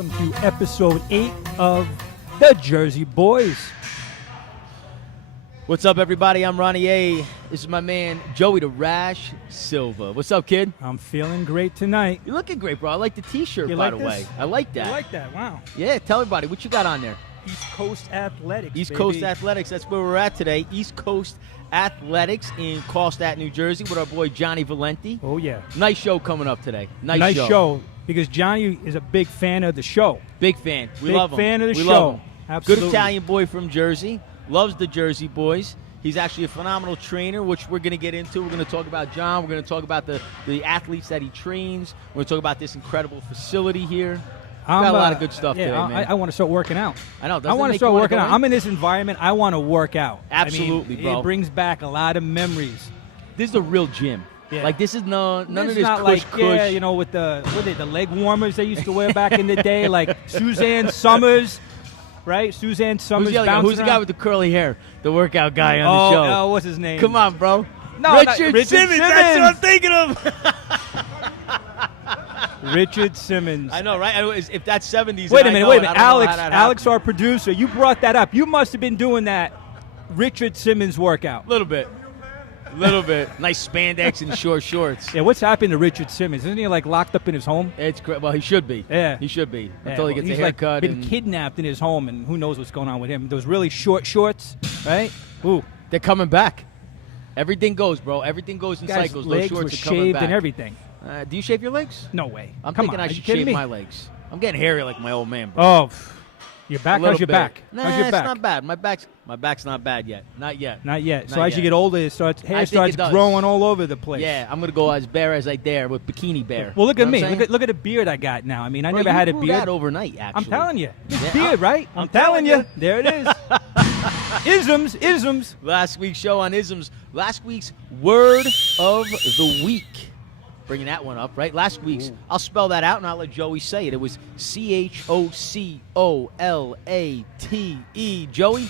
welcome to episode 8 of The Jersey Boys. What's up, everybody? I'm Ronnie A. This is my man, Joey the Rash Silva. What's up, kid? I'm feeling great tonight. You're looking great, bro. I like the T-shirt, You by like the this? way. I like that. You like that? Wow. Yeah, tell everybody what you got on there. East Coast Athletics, East baby. Coast Athletics. That's where we're at today. East Coast Athletics in Karlstadt, New Jersey, with our boy Johnny Valenti. Oh, yeah. Nice show coming up today. Nice show. Because Johnny is a big fan of the show. Big fan. We Big love him. fan of the we show. Love him. Absolutely. Good Italian boy from Jersey. Loves the Jersey Boys. He's actually a phenomenal trainer, which we're going to get into. We're going to talk about John. We're going to talk about the athletes that he trains. We're going to talk about this incredible facility here. Got a lot of good stuff today, man. I want to start working out. I know. I want to start working out. I'm in this environment. I want to work out. Absolutely, bro. It brings back a lot of memories. This is a real gym. Yeah. Like, this is none of this not cush, like, cush. yeah, you know, with the leg warmers they used to wear back in the day, like Suzanne Summers, right? Suzanne Summers. Who's the guy with the curly hair? The workout guy on the show. Oh, what's his name? Come on, bro. No, Richard Simmons. That's what I'm thinking of. Richard Simmons. I know, right? If that's 70s. Wait a minute. Alex, Alex, our producer, you brought that up. You must have been doing that Richard Simmons workout. Little bit. Nice spandex and short shorts. Yeah, what's happened to Richard Simmons? Isn't he like locked up in his home? It's great. Well, he should be. Yeah. He should be. Yeah, Until he gets a he's haircut. like been kidnapped in his home, and who knows what's going on with him. Those really short shorts, right? Ooh. They're coming back. Everything goes, bro. Everything goes in Guy's cycles. legs Those shorts were are coming shaved back. and everything. Do you shave your legs? No way. I'm Come thinking on, I are you should kidding shave me? my legs. I'm getting hairy like my old man, bro. Oh, your back? A little How's your bit. back? Nah, How's your back? it's not bad. My back's not bad yet. Not yet. Not yet. Not So as you yet. get older, hair think starts it does. growing all over the place. Yeah, I'm gonna go as bare as I dare with bikini bear. Well, look You at know me. what I'm saying? Look at the beard I got now. I mean, I Bro, never you had a grew beard. that overnight, actually. I'm telling you. This Yeah, beard, right? I'm I'm telling telling you. There it is. Isms. Last week's show on isms. Last week's word of the week. Bringing that one up, right? Last week's. I'll spell that out and I'll let Joey say it. It was CHOCOLATE. Joey?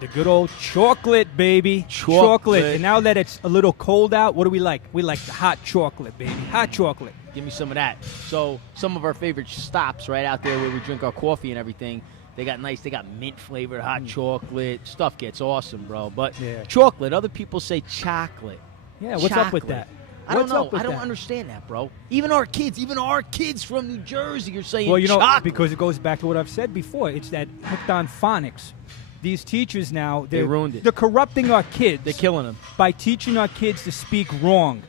The good old chocolate, baby. Chocolate. And now that it's a little cold out, what do we like? We like the hot chocolate, baby. Hot chocolate. Give me some of that. So some of our favorite stops right out there where we drink our coffee and everything, they got mint flavored hot chocolate. Stuff gets awesome, bro. But Yeah. chocolate, other people say chocolate. Yeah, what's up with Chocolate. that? I don't What's know. up with I don't that? understand that, bro. Even our kids from New Jersey are saying Well, you know, chocolate. because it goes back to what I've said before. It's that hooked on phonics. These teachers now, They ruined it. They're corrupting our kids. They're killing them. by teaching our kids to speak wrong.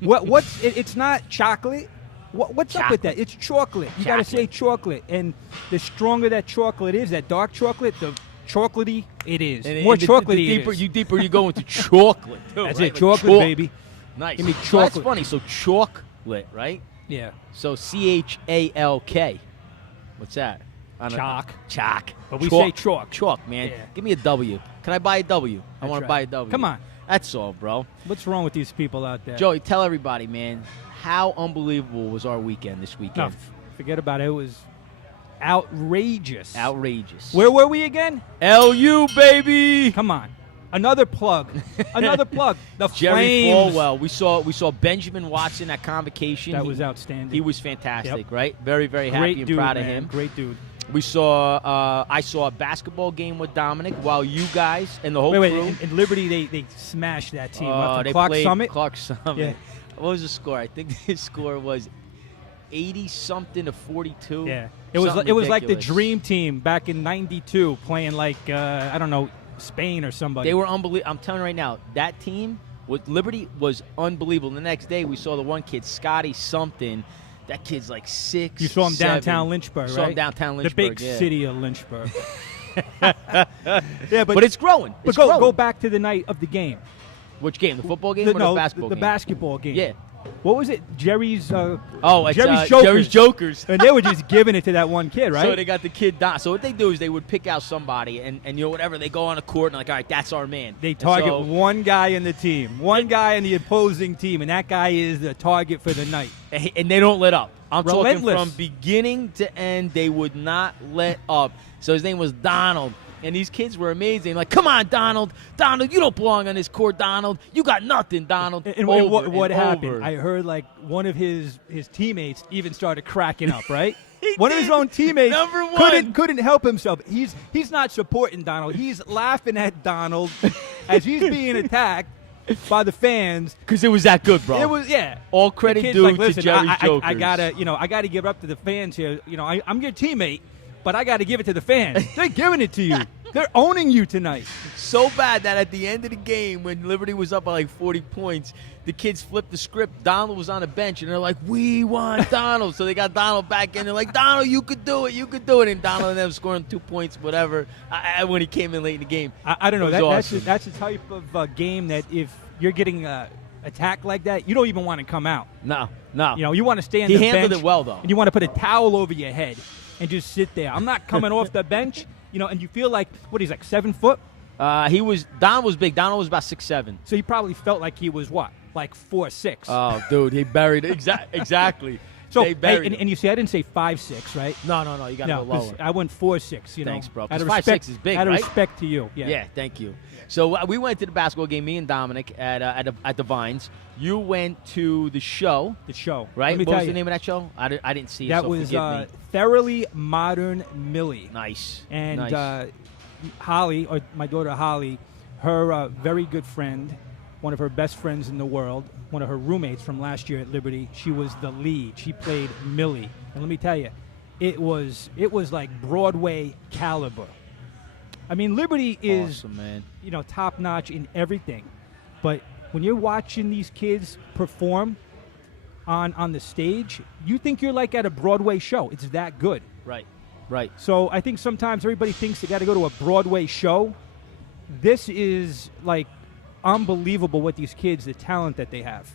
It's not chocolate. What's up with that? It's chocolate. You got to say chocolate. And the stronger that chocolate is, that dark chocolate, the chocolatey it is. More chocolatey it is. The deeper you go into chocolate. Too, That's right? it, Like chocolate, chalk. baby. Nice. Give me Well, chocolate. that's funny. So chocolate, right? Yeah. So CHALK. What's that? Chalk. Chalk. But we say chalk. Chalk, man. Yeah. Give me a W. Can I buy a W? I That's want to right. buy a W. Come on. That's all, bro. What's wrong with these people out there? Joey, tell everybody, man, how unbelievable was our weekend this No, weekend? forget about it. It was outrageous. Outrageous. Where were we again? LU, baby. Come on. Another plug. Another plug. The Jerry Flames. Falwell. We saw Benjamin Watson at convocation. That was outstanding. He was fantastic, Yep. right? Very, very Great happy and dude, proud man. of him. Great dude. I saw a basketball game with Dominic while you guys and the whole Wait, crew. in Liberty, they smashed that team. What, They Clark played Summit? Clark Summit. Yeah. What was the score? I think his score was 80-something to 42. Yeah. It was Something like the ridiculous. Dream Team back in '92 playing like I don't know, Spain or somebody. They were unbelievable. I'm telling you right now, that team with Liberty was unbelievable. The next day, we saw the one kid, Scotty something. That kid's like 6'. You saw him 7. downtown Lynchburg, right? Saw him downtown Lynchburg. The big yeah. city of Lynchburg. Yeah, But it's growing. But It's growing. go back to the night of the game. Which game? The football game or the basketball the game? basketball game. Yeah. What was it? Jerry's. It's Jerry's Jokers. Jerry's Jokers. And they were just giving it to that one kid, right? So they got the kid down. So what they do is they would pick out somebody, and you know, whatever, they go on a court and like, all right, that's our man. They And target so- one guy in the team, one guy in the opposing team, and that guy is the target for the night. and they don't let up. I'm talking Relentless. from beginning to end. They would not let up. So his name was Donald. And these kids were amazing. Like, come on, Donald. Donald, you don't belong on this court, Donald. You got nothing, Donald. And what happened? I heard like one of his teammates even started cracking up, right? One of his own teammates couldn't help himself. He's not supporting Donald. He's laughing at Donald as he's being attacked by the fans because it was that good, bro. It was, yeah. All credit due to Jerry's Jokers. I gotta give it up to the fans here. I'm your teammate, but I gotta give it to the fans. They're giving it to you. They're owning you tonight. So bad that at the end of the game, when Liberty was up by like 40 points, the kids flipped the script. Donald was on the bench, and they're like, "We want Donald." So they got Donald back in. They're like, "Donald, you could do it. You could do it." And Donald ended up scoring 2 points, whatever, when he came in late in the game. I don't know. Awesome. That's the type of game that if you're getting attacked like that, you don't even want to come out. No. You want to stay on the bench. He handled it well, though. And you want to put a towel over your head and just sit there. I'm not coming off the bench. And you feel like, he's like 7 foot? Donald was big. Donald was about 6'7". So he probably felt like he was what? Like 4'6". Oh, dude, he buried it. Exactly. So, they buried and you see, I didn't say 5'6", right? No, you got to go lower. I went 4'6", Thanks, bro. Out of 5'6" is big, out of right? respect to you. Yeah, thank you. So we went to the basketball game, me and Dominic, at the Vines. You went to the show. The show. Right? What was the name of that show? I didn't see it, that so was forgive me. Thoroughly Modern Millie. Nice. And Holly, or my daughter Holly, her very good friend, one of her best friends in the world, one of her roommates from last year at Liberty, she was the lead. She played Millie. And let me tell you, it was like Broadway caliber. I mean, Liberty is awesome, man. Top-notch in everything. But when you're watching these kids perform on the stage, you think you're like at a Broadway show. It's that good. Right. So I think sometimes everybody thinks they got to go to a Broadway show. This is like unbelievable what these kids, the talent that they have.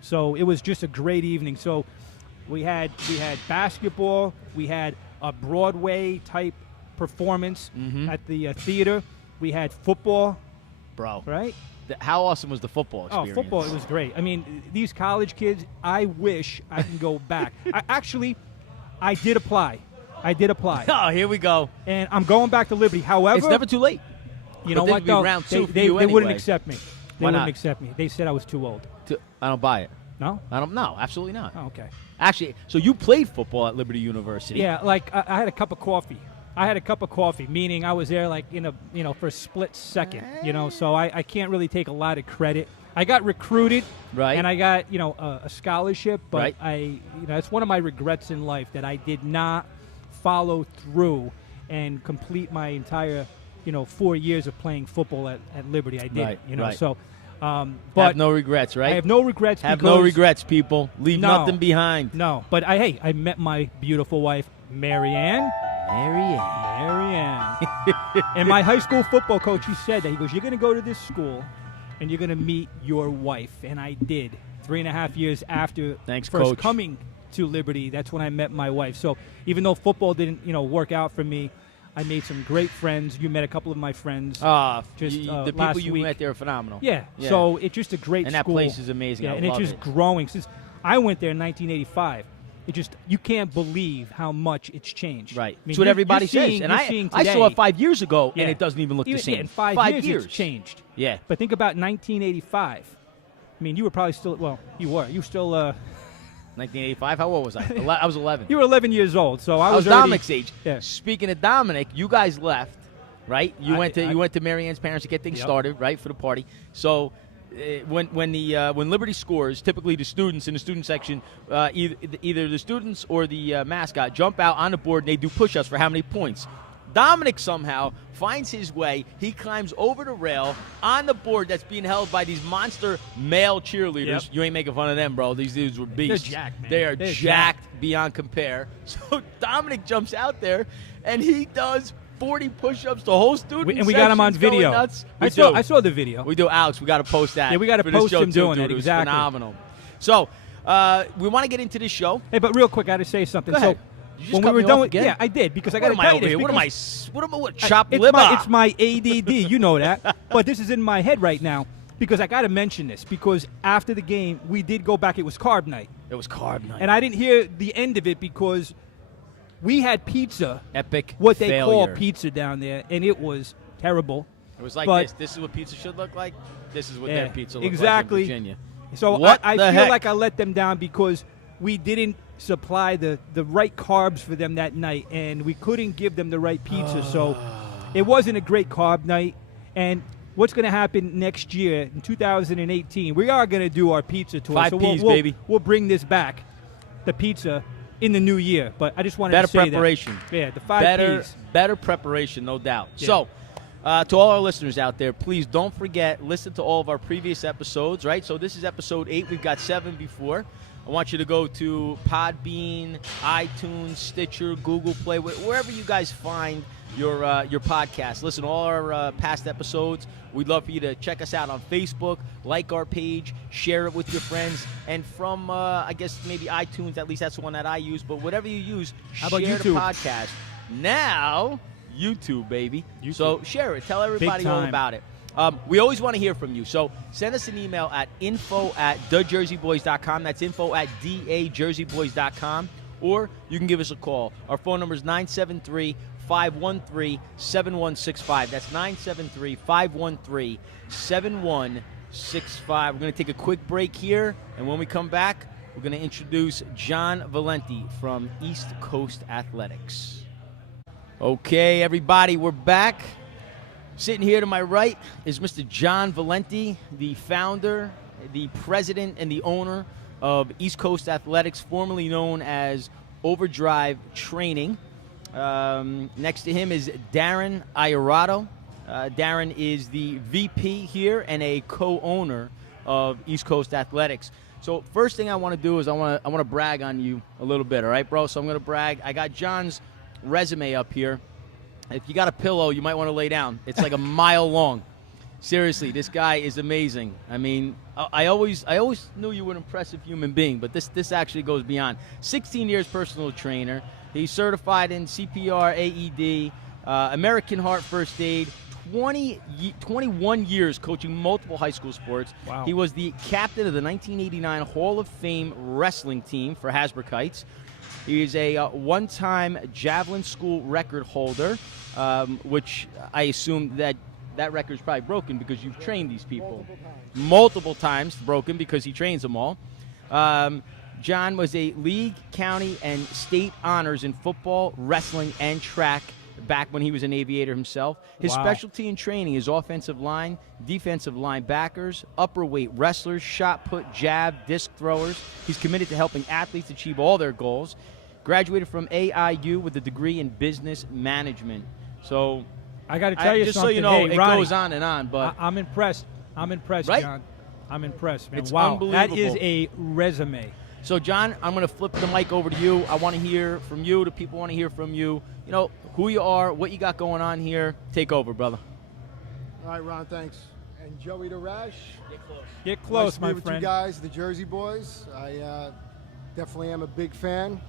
So it was just a great evening. So we had basketball, we had a Broadway type performance at the theater. We had football, bro. Right? How awesome was the football experience? Oh, football! It was great. I mean, these college kids. I wish I can go back. I did apply. Oh, here we go. And I'm going back to Liberty. However, it's never too late. You know what, though? Round two they anyway. wouldn't accept me. Why not? Accept me. They said I was too old. I don't buy it. No? I don't. No, absolutely not. Oh, okay. Actually, so you played football at Liberty University? Yeah, like I had a cup of coffee. Meaning I was there like for a split second. So I can't really take a lot of credit. I got recruited, right? And I got a scholarship, but right. It's one of my regrets in life that I did not follow through and complete my entire 4 years of playing football at Liberty. I did right. So but have no regrets, right? I have no regrets. Have no regrets, people. Leave nothing behind. No, but I met my beautiful wife, Marianne. And my high school football coach, he said that. He goes, "You're going to go to this school, and you're going to meet your wife." And I did. 3.5 years after first Coach. Coming to Liberty, that's when I met my wife. So even though football didn't, work out for me, I made some great friends. You met a couple of my friends. The last people you week. met there are phenomenal. Yeah. So it's just a great and school. And that place is amazing. Yeah, I and love it's just growing. Since I went there in 1985, you can't believe how much it's changed. Right. I mean, That's what everybody says. And I saw it 5 years ago, and it doesn't even look the same. In 5 years, it's changed. Yeah. But think about 1985. I mean, you were probably still, you were still 1985? How old was I? I was 11. You were 11 years old, so I was Dominic's age. Yeah. Speaking of Dominic, you guys left, right? You went to Marianne's parents to get things started, right, for the party. So when Liberty scores, typically the students in the student section, either the students or the mascot jump out on the board and they do push-ups for how many points. Dominic somehow finds his way. He climbs over the rail on the board that's being held by these monster male cheerleaders. Yep. You ain't making fun of them, bro. These dudes were beasts. They're jacked, man. They're jacked beyond compare. So Dominic jumps out there, and he does 40 push-ups. The whole student and we got him on video. Nuts. I saw the video. We do, Alex. We got to post that. Yeah, we got to post him doing that. It was exactly. phenomenal. So we want to get into this show. Hey, but real quick, I got to say something. Go ahead. So when we were done with, yeah, I did because I got to tell you this. What am I? Chop liver? It's my ADD. You know that. But this is in my head right now because I got to mention this because after the game we did go back. It was carb night. It was carb night, and I didn't hear the end of it because we had pizza, Epic what they failure. call pizza down there, and it was terrible. It was like But- this. This is what pizza should look like. This is what Yeah, their pizza looks exactly. like in Virginia. So What I the feel heck? like I let them down because we didn't supply the right carbs for them that night, and we couldn't give them the right pizza. So it wasn't a great carb night. And what's going to happen next year in 2018? We are going to do our pizza tour. 5 so Ps, we'll, baby. We'll bring this back, the pizza, in the new year. But I just wanted Better to say preparation. that. Yeah, the 5 Ps. Better preparation, no doubt. Yeah. So, to all our listeners out there, please don't forget, listen to all of our previous episodes, right? So this is episode 8. We've got 7 before. I want you to go to Podbean, iTunes, Stitcher, Google Play, wherever you guys find your podcast. Listen to all our past episodes. We'd love for you to check us out on Facebook, like our page, share it with your friends, and from, I guess, maybe iTunes, at least that's the one that I use, but whatever you use, How about share the YouTube? podcast. Now, YouTube, baby. YouTube. So share it. Tell everybody all time. about it. We always want to hear from you. So send us an email at info@thejerseyboys.com. That's info@dajerseyboys.com. Or you can give us a call. Our phone number is 973-513-7165. That's 973-513-7165. We're going to take a quick break here. And when we come back, we're going to introduce John Valenti from East Coast Athletics. Okay, everybody, we're back. Sitting here to my right is Mr. John Valenti, the founder, the president, and the owner of East Coast Athletics, formerly known as Overdrive Training. Next to him is Darren Iurato. Darren is the VP here and a co-owner of East Coast Athletics. So first thing I want to do is I want to brag on you a little bit, all right, bro? So I'm going to brag. I got John's resume up here. If you got a pillow, you might want to lay down. It's like a mile long. Seriously, this guy is amazing. I mean, I always knew you were an impressive human being, but this actually goes beyond. 16 years personal trainer. He's certified in CPR, AED, American Heart First Aid. 21 years coaching multiple high school sports. Wow. He was the captain of the 1989 Hall of Fame wrestling team for Hasbrouckites. He is a one-time javelin school record holder, which I assume that record is probably broken because you've trained these people. Multiple times broken because he trains them all. John was a league, county, and state honors in football, wrestling, and track back when he was an aviator himself. His Wow. specialty in training is offensive line, defensive linebackers, upper weight wrestlers, shot put, jab, disc throwers. He's committed to helping athletes achieve all their goals. Graduated from AIU with a degree in business management. So I got to tell you just something. so you know, hey, it Ronnie, goes on and on. But I'm impressed. I'm impressed, Right? John. I'm impressed, man. It's wow, that is unbelievable. a resume. So, John, I'm going to flip the mic over to you. I want to hear from you. The people want to hear from you. You know, who you are, what you got going on here. Take over, brother. All right, Ron, thanks. And Joey DeRash. Get close, Nice to my be with friend. you guys, the Jersey Boys. I definitely am a big fan.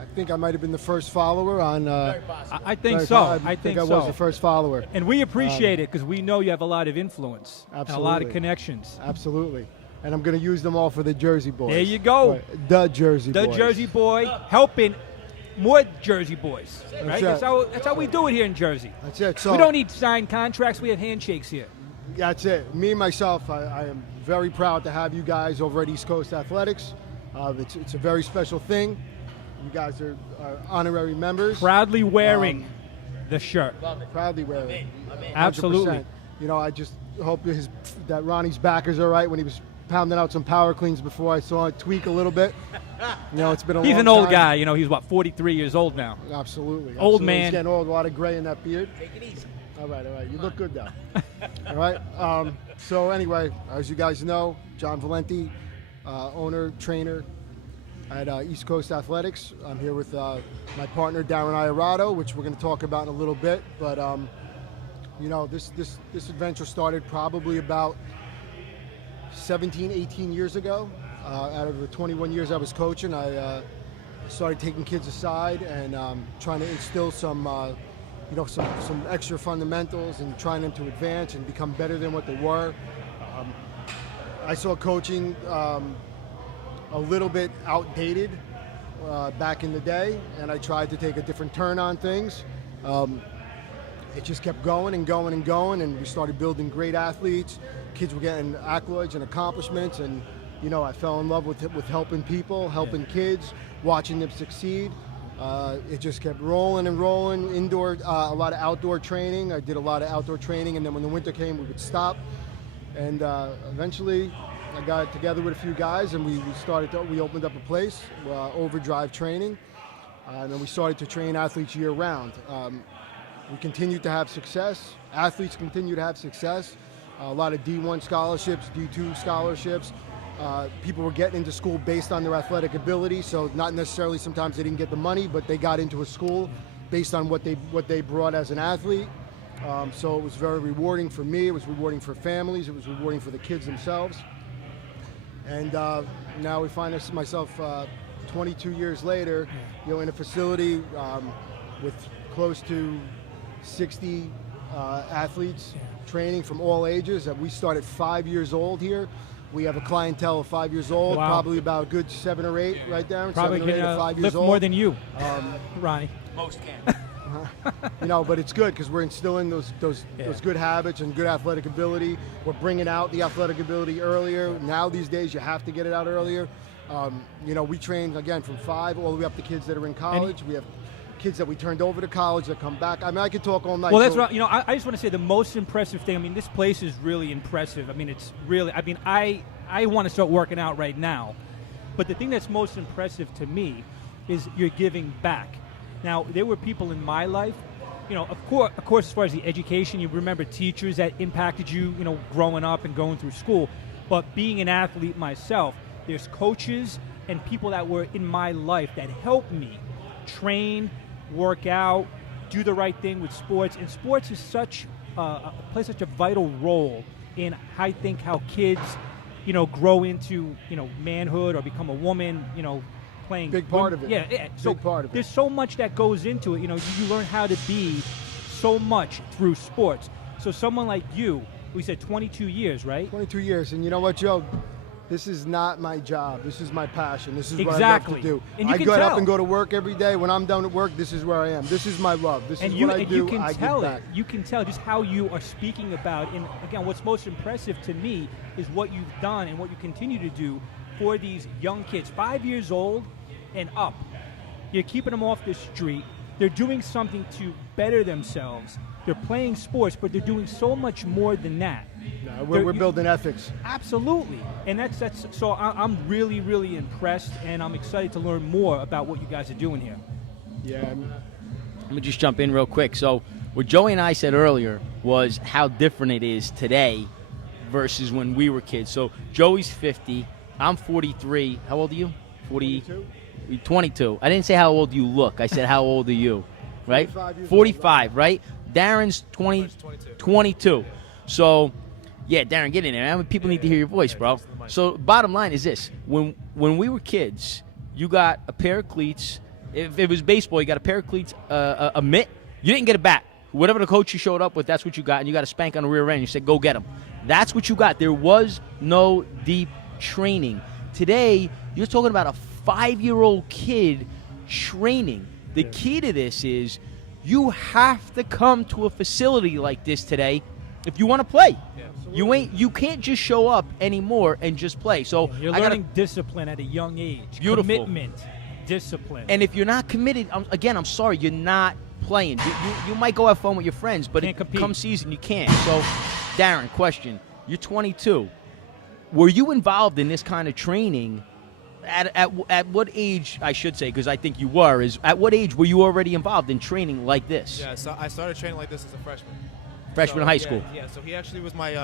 I think I might have been the first follower on. I think very so. possible. I think I so. was the first follower. And we appreciate it because we know you have a lot of influence and a lot of Absolutely. connections. Absolutely. And I'm going to use them all for the Jersey Boys. There you go. Right, the Jersey The Boys. Jersey boy helping more Jersey boys. Right? right. That's how we do it here in Jersey. That's it. So We don't need signed contracts. We have handshakes here. That's it. Me, myself, I am very proud to have you guys over at East Coast Athletics. It's a very special thing. You guys are honorary members. Proudly wearing the shirt. Proudly wearing it. Absolutely. 100%. You know, I just hope that Ronnie's back is all right when he was pounding out some power cleans before. I saw it tweak a little bit. You know, it's been a long He's time. an old guy. You know, he's, 43 years old now. Absolutely. Old Absolutely. man. He's getting old, a lot of gray in that beard. Take it easy. All right. You look good, though. All right. So anyway, as you guys know, John Valenti, owner, trainer at East Coast Athletics. I'm here with my partner, Darren Iurato, which we're going to talk about in a little bit. But, you know, this adventure started probably about 17, 18 years ago. Out of the 21 years I was coaching, I started taking kids aside and trying to instill some extra fundamentals and trying them to advance and become better than what they were. I saw coaching a little bit outdated back in the day, and I tried to take a different turn on things. It just kept going and going and going, and we started building great athletes. Kids were getting accolades and accomplishments, and I fell in love with helping people, helping kids, watching them succeed. It just kept rolling and rolling. Indoor, a lot of outdoor training. I did a lot of outdoor training, and then when the winter came, we would stop. And eventually, I got together with a few guys, and we opened up a place, Overdrive Training, and then we started to train athletes year round. We continued to have success. Athletes continue to have success. A lot of D1 scholarships, D2 scholarships. People were getting into school based on their athletic ability, so not necessarily sometimes they didn't get the money, but they got into a school based on what they brought as an athlete. So it was very rewarding for me. It was rewarding for families. It was rewarding for the kids themselves. And now we find myself 22 years later, in a facility with close to 60 athletes training from all ages. We started 5 years old here. We have a clientele of 5 years old, probably about a good 7 or 8 right there. Probably 7 or 8 can or 5 years lift old. more than you, Ronnie. Most can. But it's good because we're instilling those good habits and good athletic ability. We're bringing out the athletic ability earlier. Now these days you have to get it out earlier. We train again from 5 all the way up to kids that are in college. We have kids that we turned over to college that come back. I mean, I could talk all night. Well, that's right. I just want to say the most impressive thing. This place is really impressive. It's really. I want to start working out right now, but the thing that's most impressive to me is you're giving back. Now, there were people in my life, of course, as far as the education, you remember teachers that impacted you, growing up and going through school. But being an athlete myself, there's coaches and people that were in my life that helped me train, work out, do the right thing with sports. And sports is plays such a vital role in, I think, how kids, grow into, manhood or become a woman, playing. Big part of it. Yeah. So big part of it. There's so much that goes into it. You learn how to be so much through sports. So someone like you, we said 22 years, right? 22 years. And you know what, Joe? This is not my job. This is my passion. This is what I love Exactly. to do. And you I can get tell. up and go to work every day. When I'm done at work, this is where I am. This is my love. This is what I do. You can I tell give it. back. You can tell just how you are speaking about. And again, what's most impressive to me is what you've done and what you continue to do for these young kids, 5 years old and up. You're keeping them off the street. They're doing something to better themselves. They're playing sports, but they're doing so much more than that. No, we're building ethics. Absolutely, and that's so. I'm really, really impressed, and I'm excited to learn more about what you guys are doing here. Yeah. Let me just jump in real quick. So what Joey and I said earlier was how different it is today versus when we were kids. So Joey's 50. I'm 43. How old are you? 22. I didn't say how old you look. I said how old are you, right? 45, right? Darren's 22. So, yeah, Darren, get in there. People need to hear your voice, bro. So, bottom line is this. When we were kids, you got a pair of cleats. If it was baseball, you got a pair of cleats, a mitt. You didn't get a bat. Whatever the coach you showed up with, that's what you got, and you got a spank on the rear end. You said, go get him. That's what you got. There was no deep training. Today, you're talking about a 5-year-old kid training. The key to this is you have to come to a facility like this today if you want to play. You can't just show up anymore and just play. So You're learning discipline at a young age. Beautiful. Commitment, discipline. And if you're not committed, I'm sorry, you're not playing. You might go have fun with your friends, but come season, you can't. So, Darren, question. You're 22. Were you involved in this kind of training? At what age, I should say, because I think you were, at what age were you already involved in training like this? Yeah, so I started training like this as a freshman. Freshman in high school? Yeah, so he actually was my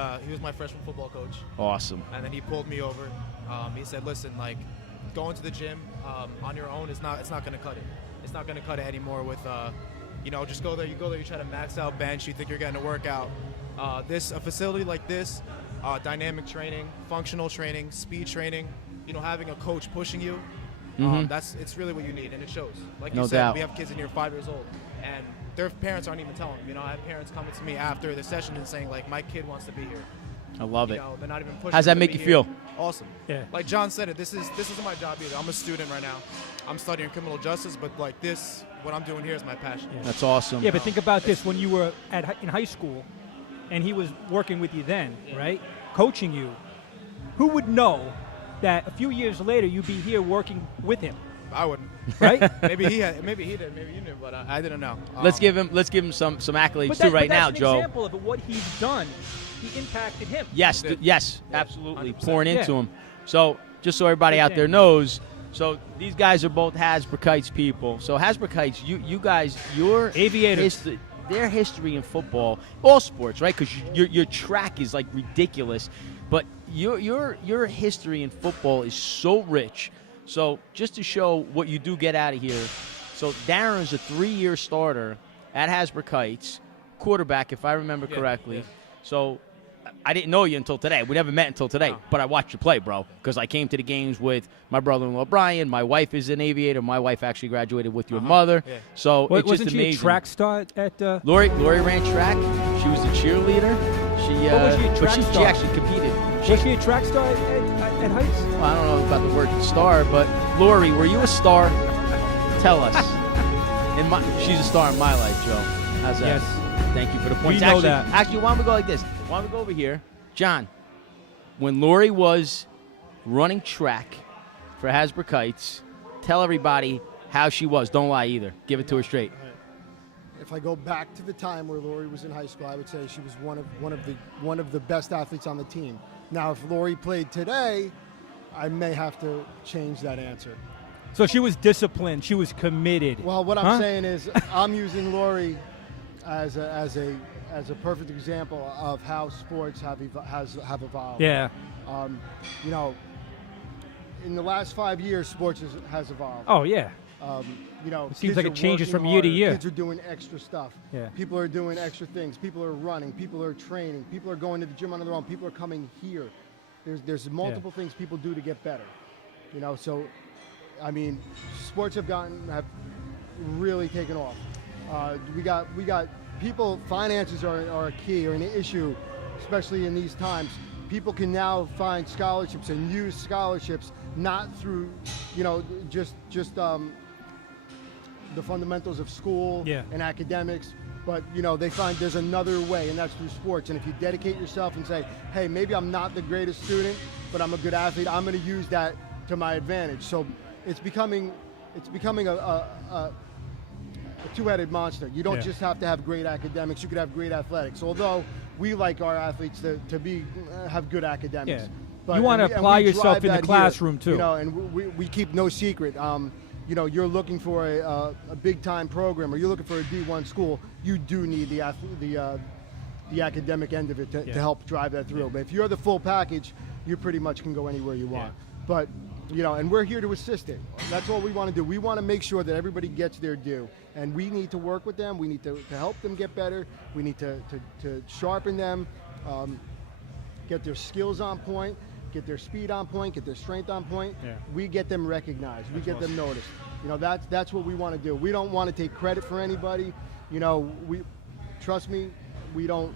freshman football coach. Awesome. And then he pulled me over. He said, listen, like, going to the gym on your own it's not going to cut it. It's not going to cut it anymore with, just go there, you try to max out bench, you think you're getting a workout. A facility like this, dynamic training, functional training, speed training, having a coach pushing you, it's really what you need, and it shows. Like you said, we have kids in here 5 years old, and their parents aren't even telling them. I have parents coming to me after the session and saying, like, my kid wants to be here. I love it. They're not even pushing. How's that to make be you here. feel? Awesome. Yeah. Like John said, this isn't my job either. I'm a student right now. I'm studying criminal justice, but like this, what I'm doing here is my passion. Yeah. That's awesome. Yeah, but think about this: when you were in high school, and he was working with you then, right, coaching you, who would know that a few years later you'd be here working with him? I wouldn't. Right? Maybe he did. Maybe you knew, but I didn't know. Let's give him some accolades But too right now, that's an Joe. example of what he's done. He impacted him. Yes, Yeah. yes, absolutely. 100%. Pouring into Yeah. him. So just so everybody Good out there thing. knows, so these guys are both Hasbrouckites people. So Hasbrouckites, you guys, your Aviators. their history in football, all sports, right? Because your track is like ridiculous, but your history in football is so rich. So just to show what you do get out of here, so Darren is a 3-year starter at Hasbrouckites, quarterback, if I remember correctly. yeah. So I didn't know you until today. We never met until today, No. but I watched you play, bro, because I came to the games with my brother-in-law, Brian. My wife is an aviator. My wife actually graduated with your mother. Yeah. So it's Wasn't just she amazing. a track star at? Lori ran track. She was a cheerleader. She, What was she, a but track she star? actually competed. Was she a track star at Heights? Well, I don't know about the word star, but Lori, were you a star? Tell us. She's a star in my life, Joe. How's that? Yes. Thank you for the points. We know actually, that. Actually, why don't we go like this? Why don't we go over here? John, when Lori was running track for Hasbrouckites, tell everybody how she was. Don't lie either. Give it to her straight. If I go back to the time where Lori was in high school, I would say she was one of the best athletes on the team. Now, if Lori played today, I may have to change that answer. So she was disciplined. She was committed. Well, what Huh? I'm saying is, I'm using Lori as a perfect example of how sports have evolved. Yeah. You know, in the last 5 years, sports has evolved. Oh yeah. You know, It seems kids like are it changes working from year to harder. year. Kids are doing extra stuff. Yeah. People are doing extra things. People are running. People are training. People are going to the gym on their own. People are coming here. There's multiple things people do to get better. You know, so I mean, sports have really taken off. We got people. Finances are a key or an issue, especially in these times. People can now find scholarships and use scholarships not through, you know, just the fundamentals of school and academics, but you know, they find there's another way, and that's through sports. And if you dedicate yourself and say, hey, maybe I'm not the greatest student, but I'm a good athlete, I'm going to use that to my advantage. So it's becoming a two-headed monster. You don't just have to have great academics, you could have great athletics. Although we like our athletes to have good academics. Yeah. But, You wanna and we apply drive yourself in the that classroom, too. You know, and we keep no secret. You know, you're looking for a big-time program, or you're looking for a D1 school, you do need the academic end of it to help drive that through. But if you're the full package, you pretty much can go anywhere you want. But, you know, and we're here to assist it. That's all we want to do. We want to make sure that everybody gets their due. And we need to work with them. We need to help them get better. We need to sharpen them, get their skills on point, get their speed on point, get their strength on point. We get them recognized. We get them noticed. You know, that's what we want to do. We don't want to take credit for anybody. You know, trust me, we don't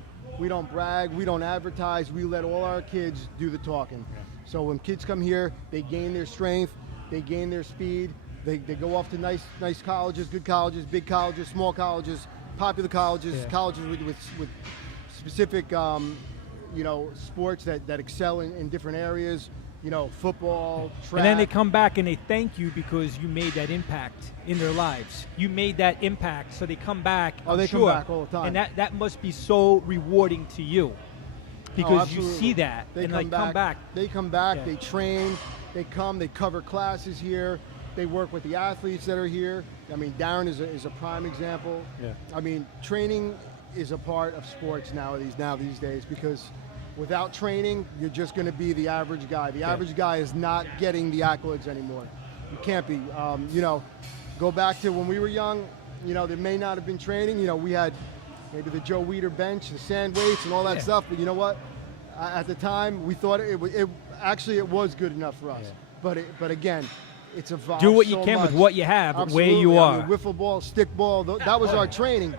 brag, we don't advertise. We let all our kids do the talking. So when kids come here, they gain their strength, they gain their speed. They go off to nice colleges, good colleges, big colleges, small colleges, popular colleges, colleges with specific you know, sports that excel in different areas, you know, football, track. And then they come back and they thank you because you made that impact in their lives. You made that impact, so they come back. Oh, they come back all the time. And that must be so rewarding to you because you absolutely. see that They and come come back. They come back, Yeah. they train, they cover classes here, they work with the athletes that are here. I mean, Darren is a prime example. Yeah. I mean, training is a part of sports these days, because without training, you're just going to be the average guy. The average guy is not getting the accolades anymore. You can't be. You know, go back to when we were young, you know, there may not have been training. You know, we had maybe the Joe Weider bench, the sand weights, and all that stuff. But you know what? At the time, we thought it was good enough for us. But again, it's evolved. Do what you so can much. with what you have, where Absolutely. you I are. mean, wiffle ball, stick ball, that was our training.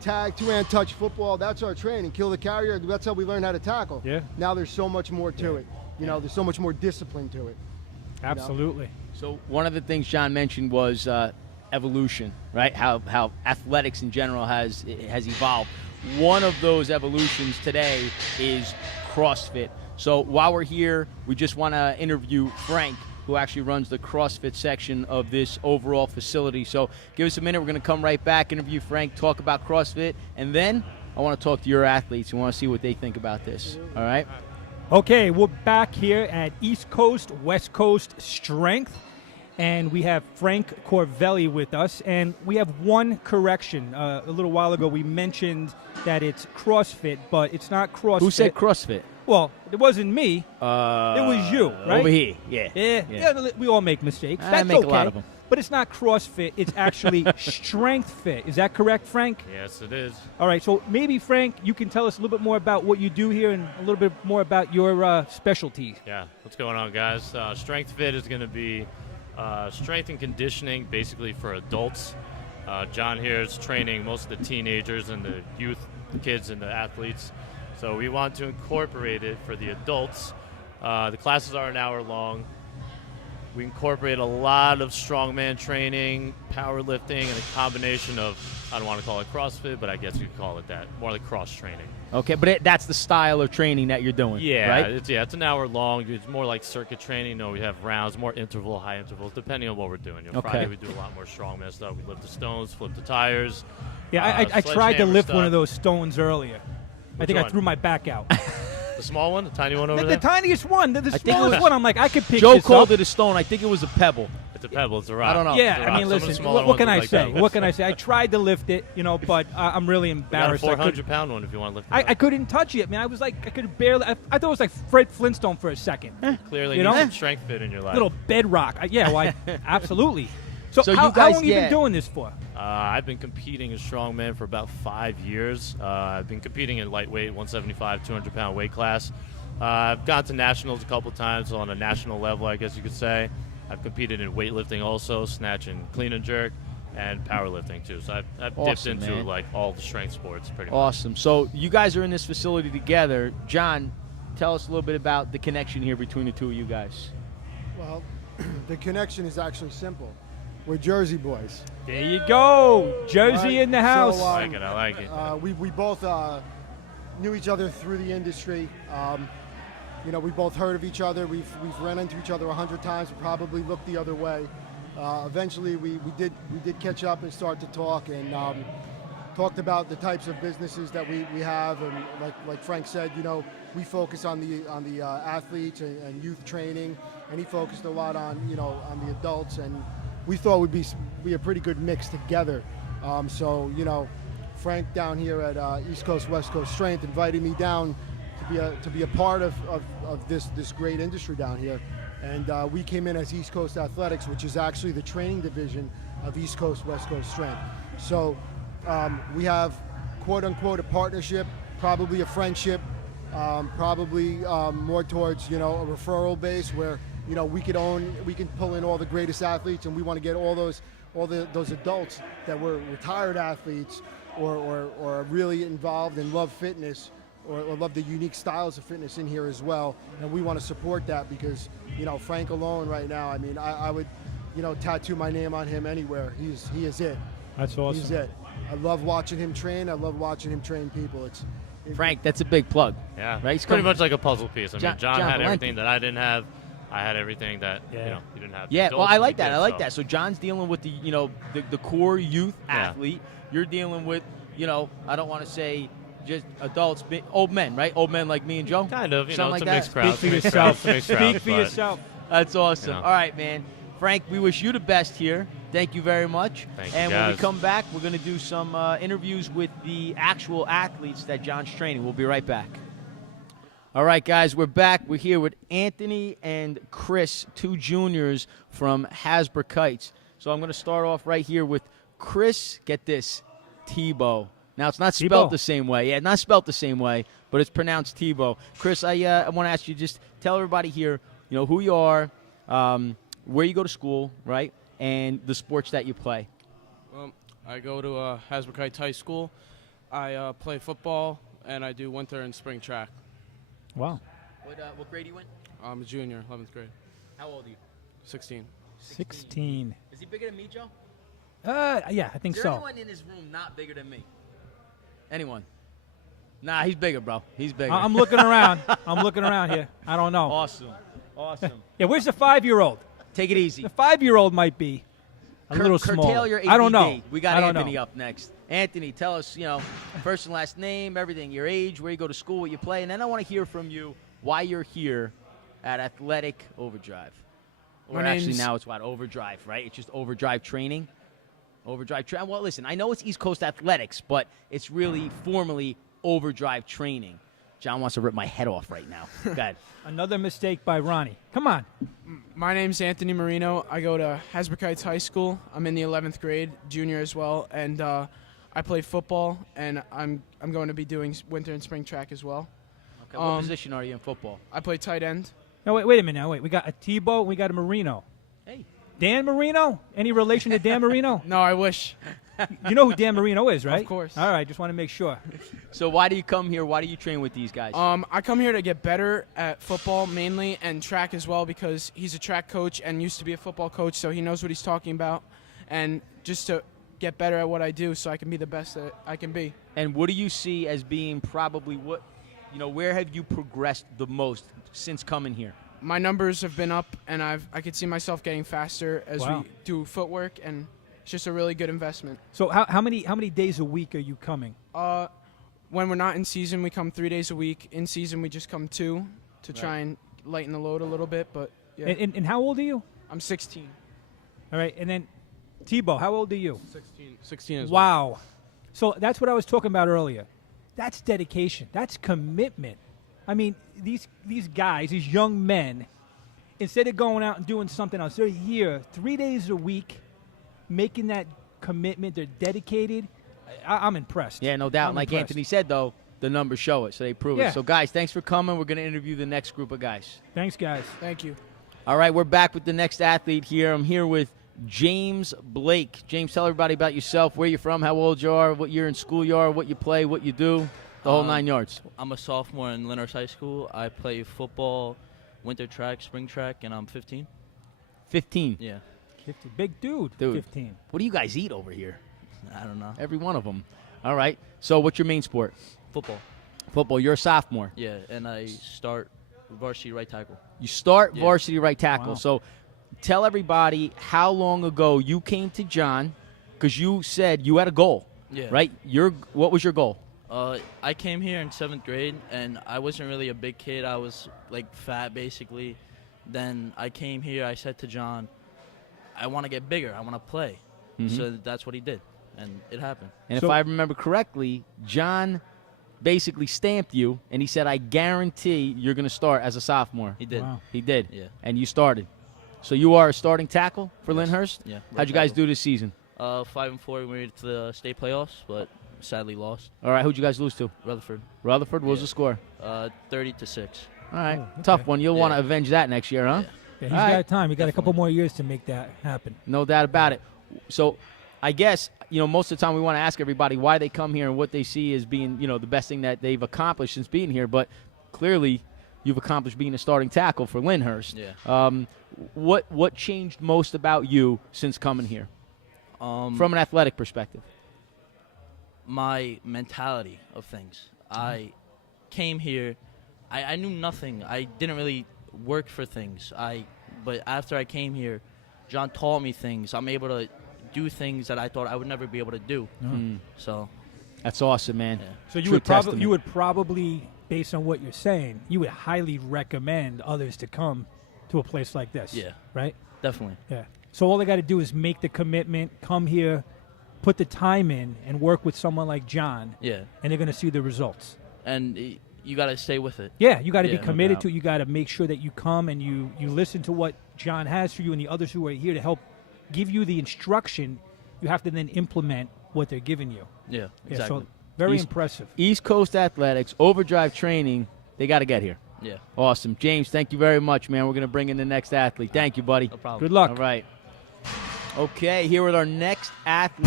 tag, two-hand touch football. That's our training. Kill the carrier. That's how we learn how to tackle. Yeah. Now there's so much more to it. You know, there's so much more discipline to it. Absolutely. So one of the things John mentioned was evolution, right? How athletics in general has evolved. One of those evolutions today is CrossFit. So while we're here, we just want to interview Frank, who actually runs the CrossFit section of this overall facility. So give us a minute. We're going to come right back, interview Frank, talk about CrossFit, and then I want to talk to your athletes. We want to see what they think about this. All right? Okay, we're back here at East Coast, West Coast Strength, and we have Frank Coveti with us. And we have one correction. A little while ago, we mentioned that it's CrossFit, but it's not CrossFit. Who said CrossFit? Well, it wasn't me. It was you, right? Over here, yeah. Yeah, we all make mistakes. I That's make okay. a lot of them. But it's not CrossFit. It's actually Strength Fit. Is that correct, Frank? Yes, it is. All right. So maybe, Frank, you can tell us a little bit more about what you do here and a little bit more about your specialty. Yeah, what's going on, guys? Strength Fit is going to be strength and conditioning, basically for adults. John here is training most of the teenagers and the youth, the kids and the athletes. So we want to incorporate it for the adults. The classes are an hour long. We incorporate a lot of strongman training, powerlifting, and a combination of, I don't want to call it CrossFit, but I guess you could call it that, more like cross training. Okay, but that's the style of training that you're doing, Yeah, right? it's an hour long. It's more like circuit training. We have rounds, more interval, high intervals, depending on what we're doing. Okay. Friday we do a lot more strongman stuff. We lift the stones, flip the tires. Yeah, I tried to sledgehammer lift one stuff. of those stones earlier. I think I one? threw my back out. The small one, the tiny one over the there? tiniest one, the think it smallest was- one. I'm like, I could pick Joe this called up. it a stone. I think it was a pebble. It's a pebble. It's a rock. I don't know. It's a Yeah, rock. I mean, Some of the listen, smaller what ones can look I like say? pebbles. What can I say? I tried to lift it, but I'm really We got a embarrassed. I 400-pound one if you want to lift it. I up. couldn't touch it, man. I was like, I could barely. I thought it was like Fred Flintstone for a second. Clearly, you you know? need some strength fit in your life. Little bedrock. Absolutely. So, So you how guys- long have you yeah. been doing this for? I've been competing as strongman for about 5 years. I've been competing in lightweight, 175, 200-pound weight class. I've gone to nationals a couple times on a national level, I guess you could say. I've competed in weightlifting also, snatch and clean and jerk, and powerlifting too. So I've dipped Awesome, into man. like all the strength sports pretty much. Awesome. So you guys are in this facility together. John, tell us a little bit about the connection here between the two of you guys. Well, the connection is actually simple. We're Jersey boys. There you go, Jersey Right. in the house. So, I like it. We both knew each other through the industry. We both heard of each other. We've run into each other 100 times. We probably looked the other way. Eventually, we did catch up and start to talk and talked about the types of businesses that we have. And like Frank said, we focus on the athletes and youth training, and he focused a lot on the adults. And we thought we'd be a pretty good mix together. Frank down here at East Coast West Coast Strength invited me down to be a part of this great industry down here, and we came in as East Coast Athletics, which is actually the training division of East Coast West Coast Strength. So we have quote unquote a partnership, probably a friendship, probably more towards a referral base where we can pull in all the greatest athletes, and we want to get all those adults that were retired athletes or are really involved and love fitness or love the unique styles of fitness in here as well. And we want to support that because, Frank alone right now, I mean, I would, tattoo my name on him anywhere. He is it. That's awesome. He's it. I love watching him train. I love watching him train people. Frank, that's a big plug. Yeah, Right? it's pretty much like a puzzle piece. I mean, John John had Valenti. everything that I didn't have. I had everything that he didn't have. Yeah, The well, goals I we like that. did, I like so. that. So John's dealing with the core youth athlete. You're dealing with, I don't want to say just adults, old men, right? Old men like me and Joe? Kind of, Something it's like a mixed that. crowd. Speak for it's a mixed yourself. crowd, it's a mixed crowd, Speak for but, yourself. That's awesome. You know. All right, man. Frank, we wish you the best here. Thank you very much. Thank you, and when we guys. come back, we're going to do some interviews with the actual athletes that John's training. We'll be right back. All right, guys, we're back. We're here with Anthony and Chris, two juniors from Hasbro Kites. So I'm going to start off right here with Chris. Get this, Tebow. Now, it's not spelled Tebow. the same way. Yeah, not spelled the same way, but it's pronounced Tebow. Chris, I want to ask you, just tell everybody here, who you are, where you go to school, right, and the sports that you play. Well, I go to Hasbro Kites High School. I play football, and I do winter and spring track. Wow. What grade are you in? I'm a junior, 11th grade, How old are you? 16. 16. Is he bigger than me, Joe? Yeah, I think Is there so. anyone in this room not bigger than me? Anyone? Nah, he's bigger, bro. He's bigger. I'm looking around. I'm looking around here. I don't know. Awesome. Awesome. Yeah, where's the 5-year-old? Take it easy. The 5-year-old might be a little Curtail smaller. your ADD. I don't know. We got I don't Anthony know. up next. Anthony, tell us, first and last name, everything, your age, where you go to school, what you play, and then I want to hear from you why you're here at Athletic Overdrive. Or actually now it's what, Overdrive, right? It's just Overdrive training. Overdrive training. Well, listen, I know it's East Coast Athletics, but it's really formally Overdrive training. John wants to rip my head off right now. Go ahead. Another mistake by Ronnie. Come on. My name's Anthony Marino. I go to Hasbrook Heights High School. I'm in the 11th grade, junior as well, and I play football, and I'm going to be doing winter and spring track as well. Okay, what position are you in football? I play tight end. No, wait a minute now. Wait, we got a Tebow, we got a Marino. Hey. Dan Marino? Any relation to Dan Marino? No, I wish. You know who Dan Marino is, right? Of course. All right, just want to make sure. So why do you come here? Why do you train with these guys? I come here to get better at football mainly and track as well because he's a track coach and used to be a football coach, so he knows what he's talking about, and just to get better at what I do so I can be the best that I can be. And what do you see as being probably where have you progressed the most since coming here? My numbers have been up, and I could see myself getting faster as Wow. we do footwork, and it's just a really good investment. So how many days a week are you coming? When we're not in season, we come 3 days a week. In season, we just come 2 to try and lighten the load a little bit. But yeah, And how old are you? I'm 16. All right, and then Tebow, how old are you? 16 as well. Wow. So that's what I was talking about earlier. That's dedication. That's commitment. I mean, these guys, these young men, instead of going out and doing something else, they're here 3 days a week, making that commitment. They're dedicated. I'm impressed. Yeah, no doubt. I'm Like impressed. Anthony said, though, the numbers show it, so they prove Yeah. it. So, guys, thanks for coming. We're going to interview the next group of guys. Thanks, guys. Thank you. All right, we're back with the next athlete here. I'm here with James Blake. James, tell everybody about yourself, where you're from, how old you are, what year in school you are, what you play, what you do, the whole 9 yards. I'm a sophomore in Lyndhurst High School. I play football, winter track, spring track, and I'm 15. 15. Yeah. 50. Big dude. Dude. 15. What do you guys eat over here? I don't know. Every one of them. All right. So what's your main sport? Football. Football. You're a sophomore. Yeah, and I start varsity right tackle. You start Yeah. varsity right tackle. Wow. So tell everybody how long ago you came to John, because you said you had a goal, Yeah. right? What was your goal? I came here in 7th grade, and I wasn't really a big kid. I was, like, fat, basically. Then I came here. I said to John, I want to get bigger. I want to play. So that's what he did, and it happened. And So- if I remember correctly, John basically stamped you, and he said, I guarantee you're going to start as a sophomore. He did. Wow. He did. Yeah. And you started. So you are a starting tackle for Lyndhurst? Yeah. How'd you guys do this season? 5-4. We made it to the state playoffs, but sadly lost. All right, who'd you guys lose to? Rutherford, Rutherford, what was Yeah. the score? 30-6. All right, Oh, tough okay. one. You'll Yeah. want to avenge that next year, huh? Yeah. Yeah, he's All right. got time. We got a couple Definitely. more years to make that happen. No doubt about it. So I guess, most of the time we want to ask everybody why they come here and what they see as being, the best thing that they've accomplished since being here. But clearly you've accomplished being a starting tackle for Lyndhurst. Yeah. What changed most about you since coming here from an athletic perspective? My mentality of things. I came here. I knew nothing. I didn't really work for things. But after I came here, John taught me things. I'm able to do things that I thought I would never be able to do. So, That's awesome, man. yeah. So True testament. you would probably, based on what you're saying, you would highly recommend others to come to a place like this. Yeah. Right? Definitely. Yeah. So all they got to do is make the commitment, come here, put the time in, and work with someone like John, Yeah. and they're going to see the results. And you got to stay with it. Yeah, you got to Yeah, be no committed doubt. to it. You got to make sure that you come and you listen to what John has for you and the others who are here to help give you the instruction. You have to then implement what they're giving you. Yeah, Yeah, exactly. so very East- impressive. East Coast Athletics, Overdrive Training, they got to get here. Yeah, Awesome. James, thank you very much, man. We're going to bring in the next athlete. Thank you, buddy. no problem. Good luck. All right. Okay, here with our next athlete,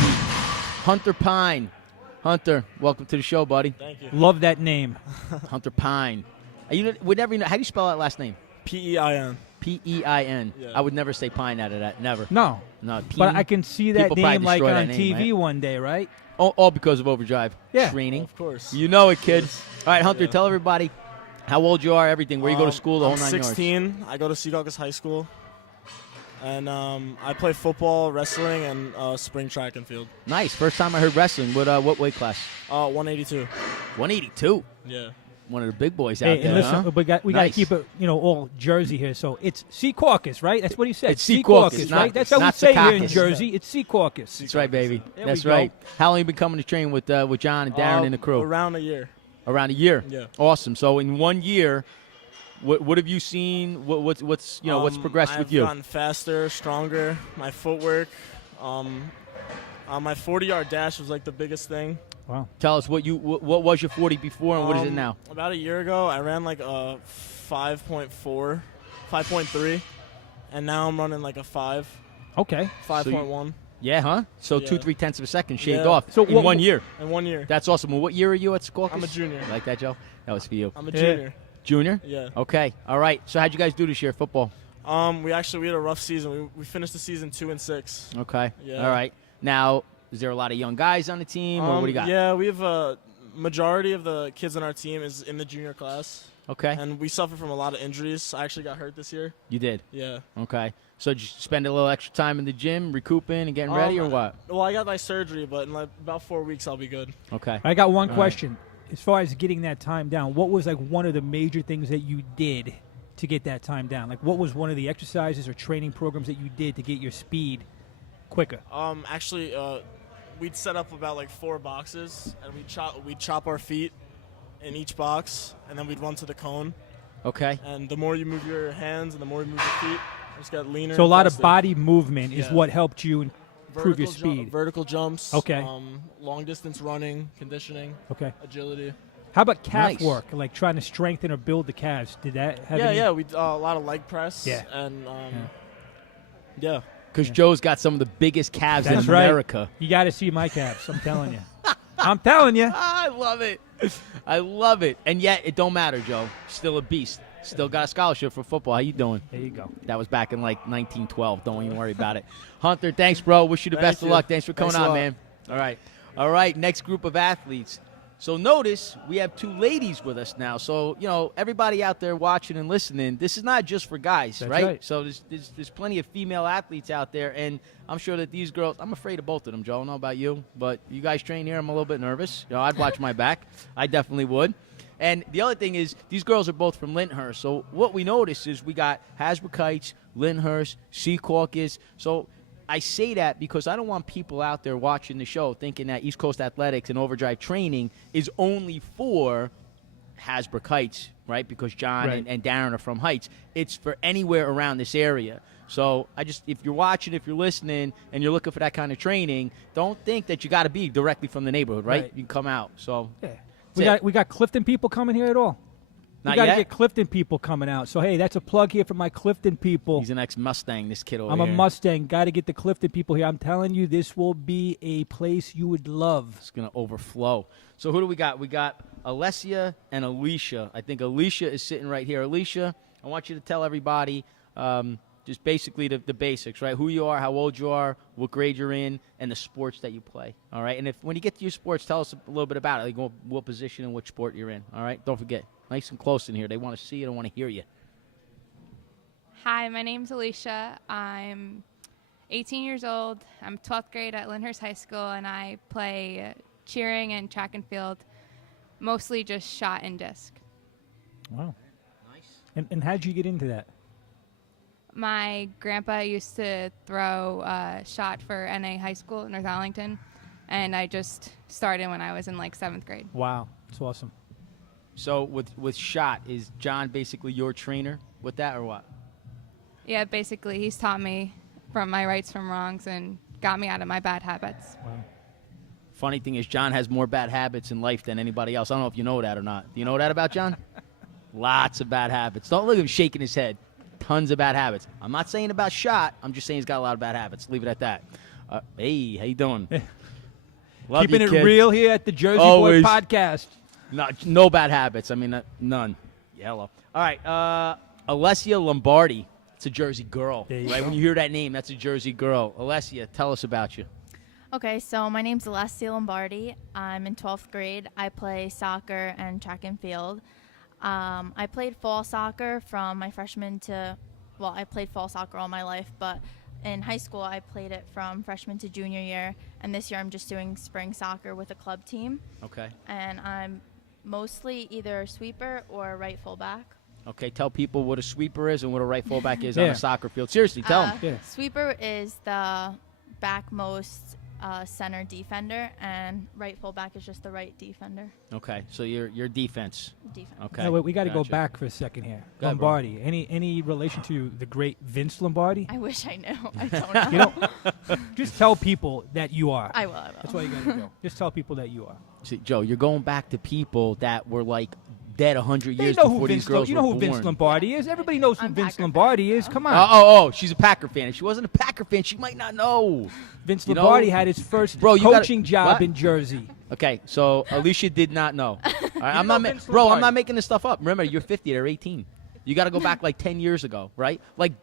Hunter Pine. Hunter, welcome to the show, buddy. Thank you. Love that name. Hunter Pine. Would never know. How do you spell that last name? P-E-I-N. P-E-I-N. Yeah. I would never say Pine out of that. Never. No. No. But I can see that People probably name like destroy on that name, TV right? one day, right? All because of Overdrive Yeah. training. Of course. You know it, kid. All right, Hunter, Yeah. tell everybody how old you are, everything, where you go to school, the whole I'm 9 yards. 16. I go to Secaucus High School. And I play football, wrestling, and spring track and field. Nice. First time I heard wrestling. What weight class? 182. 182. Yeah. One of the big boys out Hey, there, and listen, huh? we got to Nice. keep it, all Jersey here. So it's Secaucus, right? That's what he said. It's Secaucus, right? not- That's how we not say here in Secaucus. Jersey. It's Secaucus. That's right, baby. There That's we go. right. How long you been coming to train with John and Darren and the crew? Around a year. Around a year. Yeah. Awesome. So in 1 year, what have you seen? What's progressed with you? I've gotten faster, stronger. My footwork. My 40-yard dash was like the biggest thing. Wow. Tell us what was your 40 before and what is it now? About a year ago, I ran like a 5.4, 5.3, and now I'm running like a 5, Okay. 5.1 Yeah, huh? So Yeah. 2-3 of a second shaved Yeah. off So in what- 1 year. in 1 year. That's awesome. Well, what year are you at Secaucus? I'm a junior. You like that, Joe? That was for you. I'm a Yeah. junior. Junior? Yeah. Okay. All right. So how'd you guys do this year, football? We had a rough season. We finished the season 2-6. Okay. Yeah. All right. Now, is there a lot of young guys on the team, or what do you got? Yeah, we have a majority of the kids on our team is in the junior class, Okay. and we suffer from a lot of injuries. I actually got hurt this year. You did. Yeah. Okay. So did you spend a little extra time in the gym, recouping and getting ready, or what? Well, I got my surgery, but in like about 4 weeks I'll be good. Okay. I got one All question. As far as getting that time down, what was like one of the major things that you did to get that time down? Like, what was one of the exercises or training programs that you did to get your speed quicker? Actually, we'd set up about like 4 boxes, and we'd chop our feet in each box, and then we'd run to the cone. Okay. And the more you move your hands and the more you move your feet, you just got leaner. So a and lot of faster. body movement is Yeah. what helped you improve your Vertical speed. vertical jumps. Okay. Long distance running, conditioning, Okay. agility. How about calf Nice. work? Like trying to strengthen or build the calves? Did that have Yeah, any? yeah. We a lot of leg press. Yeah. And yeah. Because Joe's got some of the biggest calves That's in right. America. You got to see my calves. I'm telling you. I'm telling you. I love it. I love it. And yet, it don't matter, Joe. Still a beast. Still got a scholarship for football. How you doing? There you go. That was back in like 1912. Don't even worry about it. Hunter, thanks, bro. Wish you the Thank best of you. luck. Thanks for coming Thanks a on, lot. man. All right. All right. Next group of athletes. So notice we have 2 ladies with us now. So, everybody out there watching and listening, this is not just for guys, That's right? right. So there's plenty of female athletes out there, and I'm sure that these girls, I'm afraid of both of them, Joe. I don't know about you, but you guys train here, I'm a little bit nervous. I'd watch my back. I definitely would. And the other thing is, these girls are both from Lyndhurst. So what we notice is we got Hasbrook Heights, Lyndhurst, Secaucus. So I say that because I don't want people out there watching the show thinking that East Coast Athletics and Overdrive training is only for Hasbrook Heights, right? Because John Right. and Darren are from Heights. It's for anywhere around this area. So if you're watching, if you're listening, and you're looking for that kind of training, don't think that you got to be directly from the neighborhood, right? Right. You can come out. So Yeah. That's We got Clifton people coming here at all? Not we got to yet? get Clifton people coming out. So, hey, that's a plug here for my Clifton people. He's an ex-Mustang, this kid over I'm here. a Mustang. Got to get the Clifton people here. I'm telling you, this will be a place you would love. It's going to overflow. So who do we got? We got Alessia and Alicia. I think Alicia is sitting right here. Alicia, I want you to tell everybody just basically the basics, right? Who you are, how old you are, what grade you're in, and the sports that you play, all right? And when you get to your sports, tell us a little bit about it, like what position and which sport you're in, all right? Don't forget, nice and close in here. They want to see you, they want to hear you. Hi, my name's Alicia. I'm 18 years old. I'm 12th grade at Lyndhurst High School, and I play cheering and track and field, mostly just shot and disc. Wow. Nice. And how'd you get into that? My grandpa used to throw shot for NA High School in North Arlington, and I just started when I was in like 7th grade. Wow. That's awesome. So with shot, is John basically your trainer with that or what? Yeah, basically, he's taught me from my rights from wrongs and got me out of my bad habits. Wow. Funny thing is, John has more bad habits in life than anybody else. I don't know if you know that or not. Do you know that about John? Lots of bad habits. Don't look at him shaking his head. Tons of bad habits. I'm not saying about shot. I'm just saying he's got a lot of bad habits. Leave it at that. Hey, how you doing? Love Keeping you, it kid. real here at the Jersey Always. Boy Podcast. No bad habits. I mean, none. Yellow. All right. Alessia Lombardi. It's a Jersey girl. There you Right? go. When you hear that name, that's a Jersey girl. Alessia, tell us about you. Okay, so my name's Alessia Lombardi. I'm in 12th grade. I play soccer and track and field. I played fall soccer from my freshman to, well, I played fall soccer all my life, but in high school I played it from freshman to junior year, and this year I'm just doing spring soccer with a club team. Okay. And I'm mostly either a sweeper or a right fullback. Okay, tell people what a sweeper is and what a right fullback is on Yeah. a soccer field. Seriously, tell them. Yeah. Sweeper is the backmost center defender, and right fullback is just the right defender. Okay, so your defense. Defense. Okay. No, wait, we got to go Gotcha. back for a second here. Go ahead, bro. Lombardi. Any relation to the great Vince Lombardi? I wish I knew. I don't know. You know, just tell people that you are. I will. That's all you got to do. Just tell people that you are. See, Joe, you're going back to people that were like dead 100 They years know who before these Vince. girls You know were who Vince born. Lombardi is. Everybody knows who I'm Vince Packer Lombardi fan, is. though. Come on. Oh, she's a Packer fan. If she wasn't a Packer fan, she might not know. Vince You know- Lombardi had his first Bro, you gotta- coaching job what? in Jersey. Okay, so Alicia did not know. All right, I'm know not, Vince bro. I'm Lombardi. not making this stuff up. Remember, you're 50. They're 18. You got to go back like 10 years ago, right? Like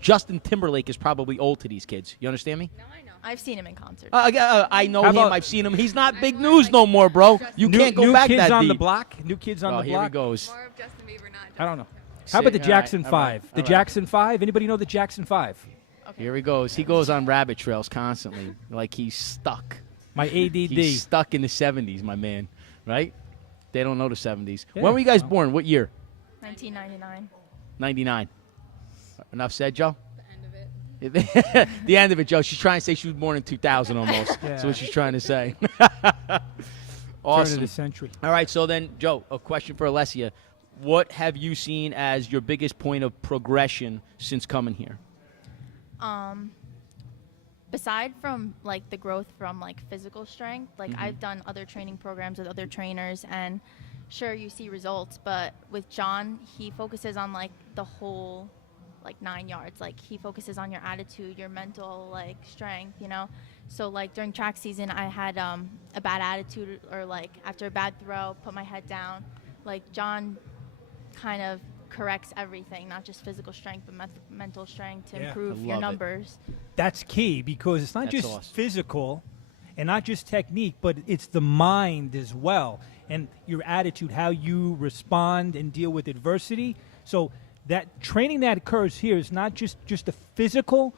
Justin Timberlake is probably old to these kids. You understand me? No, I know. I've seen him in concert. I know How him. about- I've seen him. He's not I big want, news like, no more, bro. You New, can't go new back kids that on deep. the block. New kids on Oh, the here he block. goes. More of Justin Bieber, not Justin I don't know. Timberlake. How about the All right, Jackson all 5? right, The all right. Jackson 5? Anybody know the Jackson 5? Here he goes. He goes on rabbit trails constantly, like he's stuck. My ADD. He's stuck in the 70s, my man. Right? They don't know the 70s. Yeah. When were you guys born? What year? 1999. 99. Enough said, Joe? The end of it. The end of it, Joe. She's trying to say she was born in 2000 almost. Yeah. That's what she's trying to say. Turn of Awesome. the century. All right, so then, Joe, a question for Alessia. What have you seen as your biggest point of progression since coming here? Beside from like the growth from like physical strength, like I've done other training programs with other trainers, and sure you see results, but with John, he focuses on like the whole like 9 yards. Like he focuses on your attitude, your mental like strength, you know. So like during track season, I had a bad attitude, or like after a bad throw, put my head down. Like John kind of corrects everything, not just physical strength, but mental strength to Yeah. improve I your love it. numbers. That's key, because it's not That's just awesome. physical and not just technique, but it's the mind as well, and your attitude, how you respond and deal with adversity. So that training that occurs here is not just the physical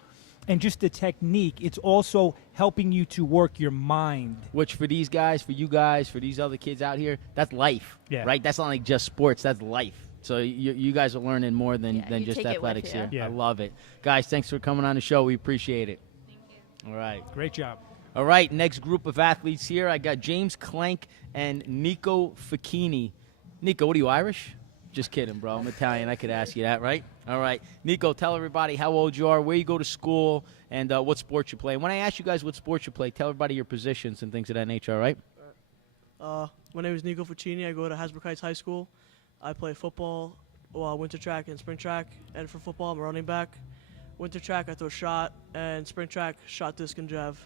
and just the technique. It's also helping you to work your mind. Which for these guys, for you guys, for these other kids out here, that's life, Yeah. right? That's not like just sports. That's life. So you guys are learning more than Yeah, you just take it with athletics you. here. Yeah. I love it. Guys, thanks for coming on the show. We appreciate it. Thank you. All right. Great job. All right, next group of athletes here. I got James Clank and Nico Facchini. Nico, what are you, Irish? Just kidding, bro. I'm Italian. I could ask you that, right? All right. Nico, tell everybody how old you are, where you go to school, and what sports you play. When I ask you guys what sports you play, tell everybody your positions and things of that nature, all right? My name is Nico Facchini. I go to Hasbrook Heights High School. I play football, winter track, and spring track. And for football, I'm a running back. Winter track, I throw shot, and spring track, shot, disc, and jav.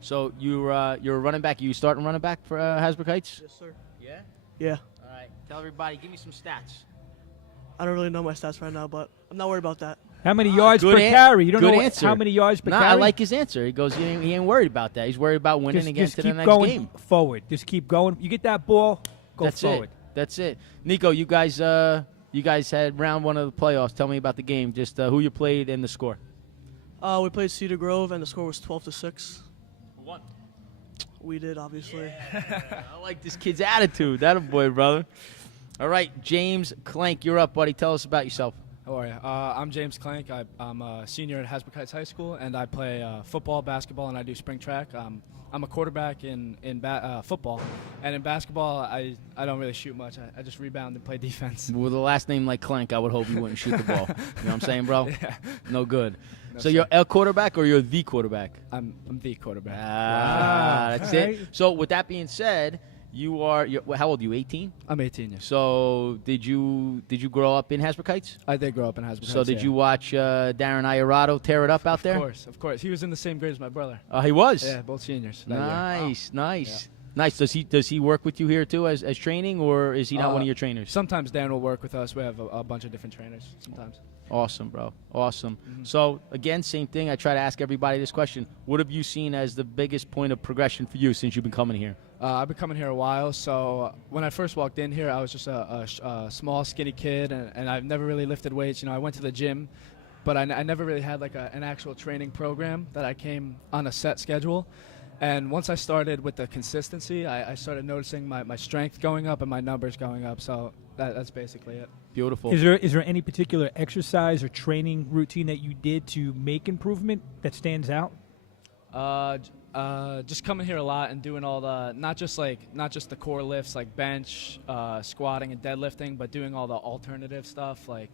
So you're a running back. You starting running back for Hasbrook Heights? Yes, sir. Yeah? Yeah. All right. Tell everybody, give me some stats. I don't really know my stats right now, but I'm not worried about that. How many yards good per an- carry? You don't good know answer. how many yards per No, carry? I like his answer. He goes, he ain't worried about that. He's worried about winning and getting just to keep the next going game. forward. Just keep going. You get that ball, go That's forward. it. That's it. Nico, you guys had round one of the playoffs. Tell me about the game. Just who you played and the score. We played Cedar Grove, and the score was 12-6. Who won? We did, obviously. I like this kid's attitude. That a boy, brother. All right, James Clank, you're up, buddy. Tell us about yourself. How are you? I'm James Clank. I'm a senior at Hasbrook Heights High School, and I play football, basketball, and I do spring track. I'm a quarterback in football, and in basketball, I don't really shoot much. I just rebound and play defense. With a last name like Clank, I would hope you wouldn't shoot the ball. You know what I'm saying, bro? Yeah. No good. No, So sir. you're a quarterback or you're the quarterback? I'm the quarterback. That's All it. right. So with that being said, How old are you? 18. I'm 18. Yes. So did you grow up in Hasbrook Heights? I did grow up in Hasbrook Heights. So did you watch Darren Iurato tear it up out there? Of course. He was in the same grade as my brother. He was. Yeah, both seniors. Nice. Yeah. Nice. Does he work with you here too as training, or is he not one of your trainers? Sometimes Dan will work with us. We have a bunch of different trainers sometimes. Awesome, bro. Awesome. Mm-hmm. So, again, same thing. I try to ask everybody this question. What have you seen as the biggest point of progression for you since you've been coming here? I've been coming here a while. So when I first walked in here, I was just a small, skinny kid, and I've never really lifted weights. I went to the gym, but I never really had like an actual training program that I came on a set schedule. And once I started with the consistency, I started noticing my strength going up and my numbers going up. So that's basically it. Beautiful. Is there any particular exercise or training routine that you did to make improvement that stands out? Just coming here a lot and doing all the not just the core lifts like bench, squatting and deadlifting, but doing all the alternative stuff like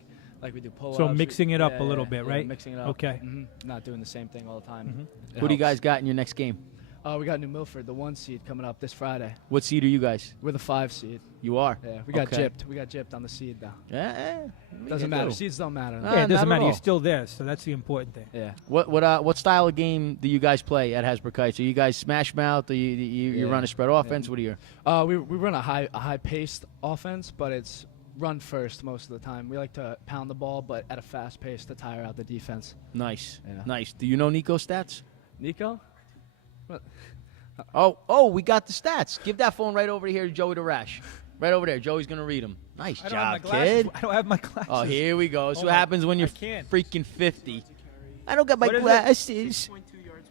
we do pull-ups. So mixing it up a little bit, right? Mixing it up. Okay. Mm-hmm. Not doing the same thing all the time. Mm-hmm. Who do you guys got in your next game? We got New Milford, the 1 seed, coming up this Friday. What seed are you guys? We're the 5 seed. You are? Yeah, we got gypped. We got gypped on the seed, though. Yeah. Doesn't matter. Seeds don't matter. Yeah, it doesn't matter. You're still there, so that's the important thing. Yeah. What style of game do you guys play at Hasbrook Heights? Are you guys smash mouth? Or you run a spread offense? What are you? We run a high paced offense, but it's run first most of the time. We like to pound the ball, but at a fast pace to tire out the defense. Nice. Yeah. Nice. Do you know Nico's stats? Nico? What? Oh, we got the stats. Give that phone right over here to Joey DeRash. Right over there. Joey's going to read them. Nice job, kid. I don't have my glasses. Oh, here we go. That's what happens when you're freaking 50. I don't got my What is it? glasses.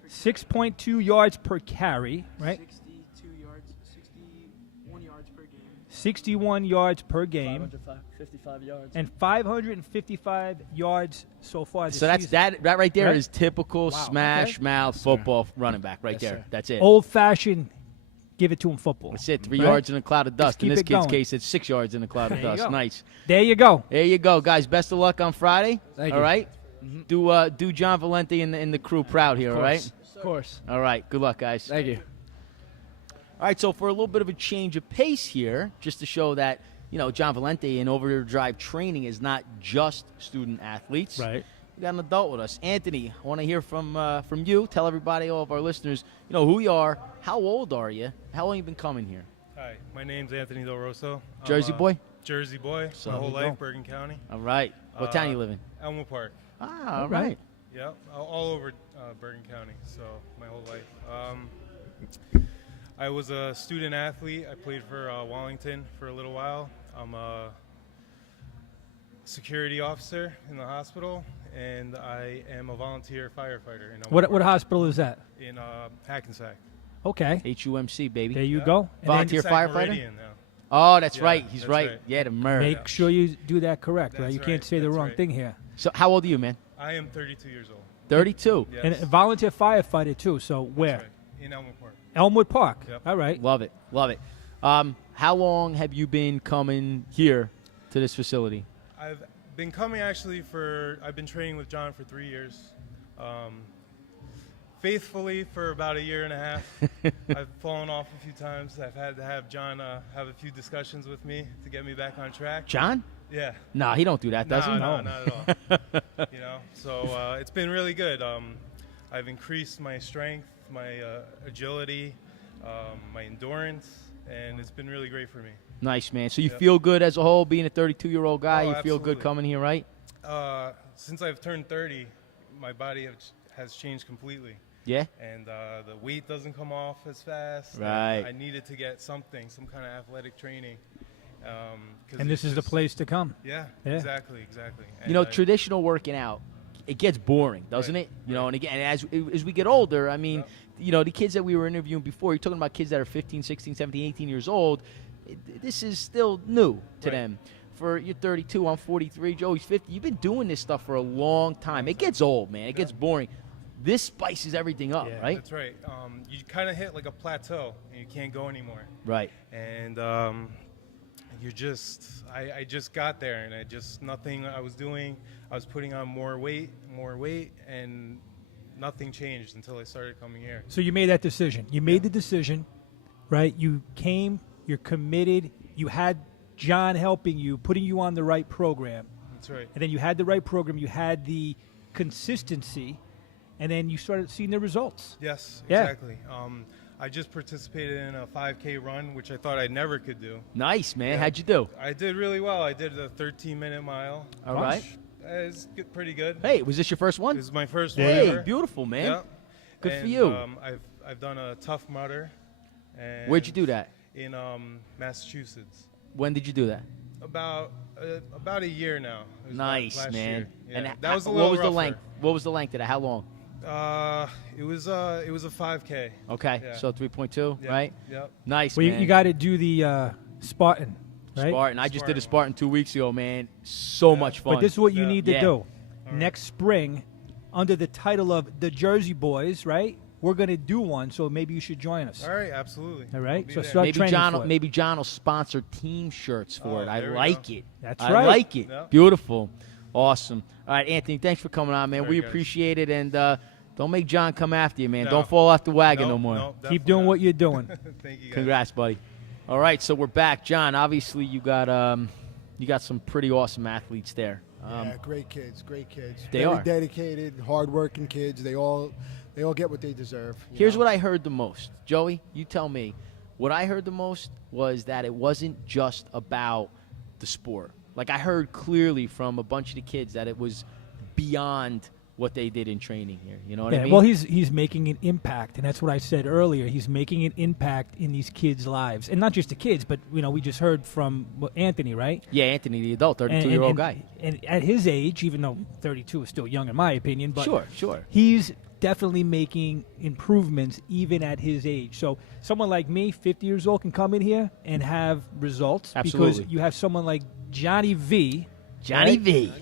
6.2 yards per carry, right? 61 yards per game. 555 yards. And 555 yards so far this So that's season. that right there Right? is typical smash mouth football running back right Yes, there. sir. That's it. Old-fashioned, give it to him football. That's it. 3 Right? yards in a cloud of dust. Just In keep this it kid's going. case, it's 6 yards in a cloud of There you dust. go. Nice. There you go. There you go, guys. Best of luck on Friday. Thank all you. right. Do John Valenti and the crew proud here. All right. Of course. All right. Good luck, guys. Thank you. All right. So for a little bit of a change of pace here, just to show that John Valenti and Overdrive Training is not just student athletes. Right. We got an adult with us. Anthony, I want to hear from you. Tell everybody, all of our listeners, who you are. How old are you? How long have you been coming here? Hi, my name's Anthony Del Rosso. Jersey boy? Jersey boy. So my there whole you go. life, Bergen County. All right. What town you live in? Elmwood Park. Ah, all right. Yep, all over Bergen County. So my whole life. I was a student athlete. I played for Wallington for a little while. I'm a security officer in the hospital, and I am a volunteer firefighter. What hospital is that? In Hackensack. Okay. HUMC, baby. There you go. And Volunteer then- firefighter? Meridian now. Oh, that's Yeah, right. He's that's right. right. Yeah, the murder. Make sure you do that correct, right? That's You can't right, say the that's wrong right. thing here. So how old are you, man? I am 32 years old. 32. Yes. And a volunteer firefighter, too. So where? That's right. In Elmwood Park. Elmwood Park. Yep. All right. Love it. Love it. How long have you been coming here to this facility? I've been coming I've been training with John for 3 years. Faithfully for about a year and a half. I've fallen off a few times. I've had to have John have a few discussions with me to get me back on track. John? Yeah. Nah, he don't do that, does he? No, not at all. So it's been really good. I've increased my strength, my agility, my endurance, and it's been really great for me. Nice, man. So you feel good as a whole, being a 32-year-old guy? Oh, You feel good absolutely. coming here, right? Since I've turned 30, my body has changed completely. Yeah? And the weight doesn't come off as fast. Right. And I needed to get some kind of athletic training. 'Cause And this it's is the just- place to come. Yeah, Yeah. exactly. And traditional working out, it gets boring, doesn't it? And again, as we get older, I mean, the kids that we were interviewing before, you're talking about kids that are 15, 16, 17, 18 years old. This is still new to them. You're 32, I'm 43, Joey's 50. You've been doing this stuff for a long time. It gets old, man. It gets boring. This spices everything up, right? That's right. You kind of hit like a plateau, and you can't go anymore. Right. And I just got there, and nothing I was doing. I was putting on more weight, and nothing changed until I started coming here. So you made that decision. You made the decision, right? You came You're committed. You had John helping you, putting you on the right program. That's right. And then you had the right program. You had the consistency, and then you started seeing the results. Yes, Yeah. exactly. I just participated in a 5K run, which I thought I never could do. Nice, man. Yeah. How'd you do? I did really well. I did a 13-minute mile. All right. It's pretty good. Hey, was this your first one? This is my first one Hey, ever. beautiful, man. Yeah. Good And, for you. I've done a Tough Mudder. And Where'd you do that? In Massachusetts. When did you do that? About a year now. It was Nice, last man. year. Yeah. And that was a what little was the rougher. length? What was the length of that? How long? It was a 5K. Okay, Yeah. so 3.2, Yeah. right? Yep. Nice, Well, man. you got to do the Spartan, right? Spartan. I just did a Spartan 2 weeks ago, man. So much fun. But this is what you need to Yeah. do. Next spring, under the title of the Jersey Boys, right? We're going to do one, so maybe you should join us. All right, absolutely. All right, I'll be so there. start Maybe training John, for it. maybe John will sponsor team shirts for it. I there we like go. it. That's I right. like it. Yeah. Beautiful, awesome. All right, Anthony, thanks for coming on, man. All We right, guys. appreciate it, and don't make John come after you, man. No. Don't fall off the wagon no Nope, more. nope, Keep definitely doing not. what you're doing. Thank you, guys. Congrats, buddy. All right, so we're back, John. Obviously, you got some pretty awesome athletes there. Yeah, great kids, great kids. They Very are. dedicated, hardworking kids. They all get what they deserve. you Here's know? what I heard the most. Joey, you tell me. What I heard the most was that it wasn't just about the sport. Like, I heard clearly from a bunch of the kids that it was beyond what they did in training here. You know what I mean? Well, he's making an impact, and that's what I said earlier. He's making an impact in these kids' lives, and not just the kids, but we just heard from Anthony, right? Yeah, Anthony, the adult, 32-year-old guy. And at his age, even though 32 is still young in my opinion, but Sure. he's definitely making improvements even at his age. So someone like me, 50 years old, can come in here and have results Absolutely. because you have someone like Johnny V. Johnny right? V.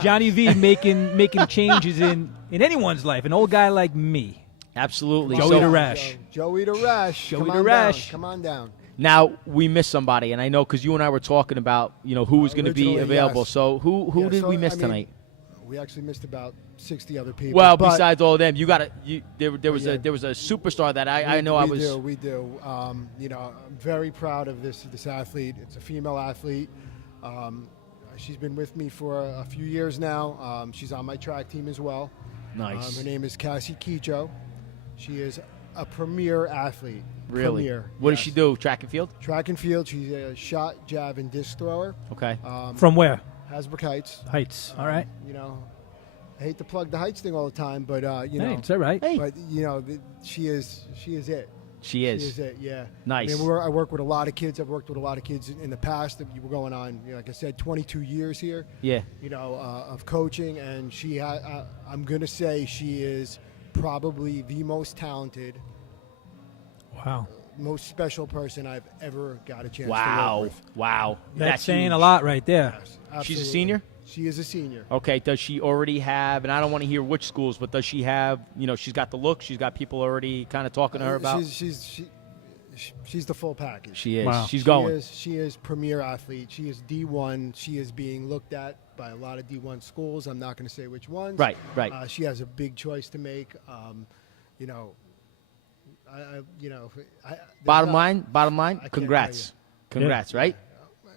Johnny V making changes in anyone's life. An old guy like me. Absolutely. Joey So- the Rash. Joey the Rash. Joey Come the on Rash. Down. Come on down. Now, we missed somebody, and I know because you and I were talking about, who was going to be Originally, available. yes. So who Yeah, did so, we miss I mean, tonight? We actually missed about 60 other people. Well, but besides all of them, there was Yeah. a superstar that I know I was. We do. I'm very proud of this athlete. It's a female athlete. She's been with me for a few years now. She's on my track team as well. Nice. Her name is Cassie Kicho. She is a premier athlete. Really? Premier. What does yes. she do? Track and field? Track and field. She's a shot, jab, and disc thrower. Okay. From where? Hasbrook Heights. Heights. All right. I hate to plug the Heights thing all the time, but Hey, it's all right. Hey. But she is it. She is. She is it. Yeah. Nice. I mean, I work with a lot of kids. I've worked with a lot of kids in the past. That we're going on, like I said, 22 years here. Yeah. Of coaching, and I'm gonna say she is probably the most talented, Wow. most special person I've ever got a chance to Wow. work with. Wow. That's saying huge. a lot right there. Yes, She's a absolutely. senior? She is a senior. Okay. Does she already have, and I don't want to hear which schools, but does she have, she's got the look, she's got people already kind of talking to her about? She's the full package. She is. Wow. She's going. She is premier athlete. She is D1. She is being looked at by a lot of D1 schools. I'm not going to say which ones. Right. She has a big choice to make. Bottom line, I can't congrats. tell Congrats, right?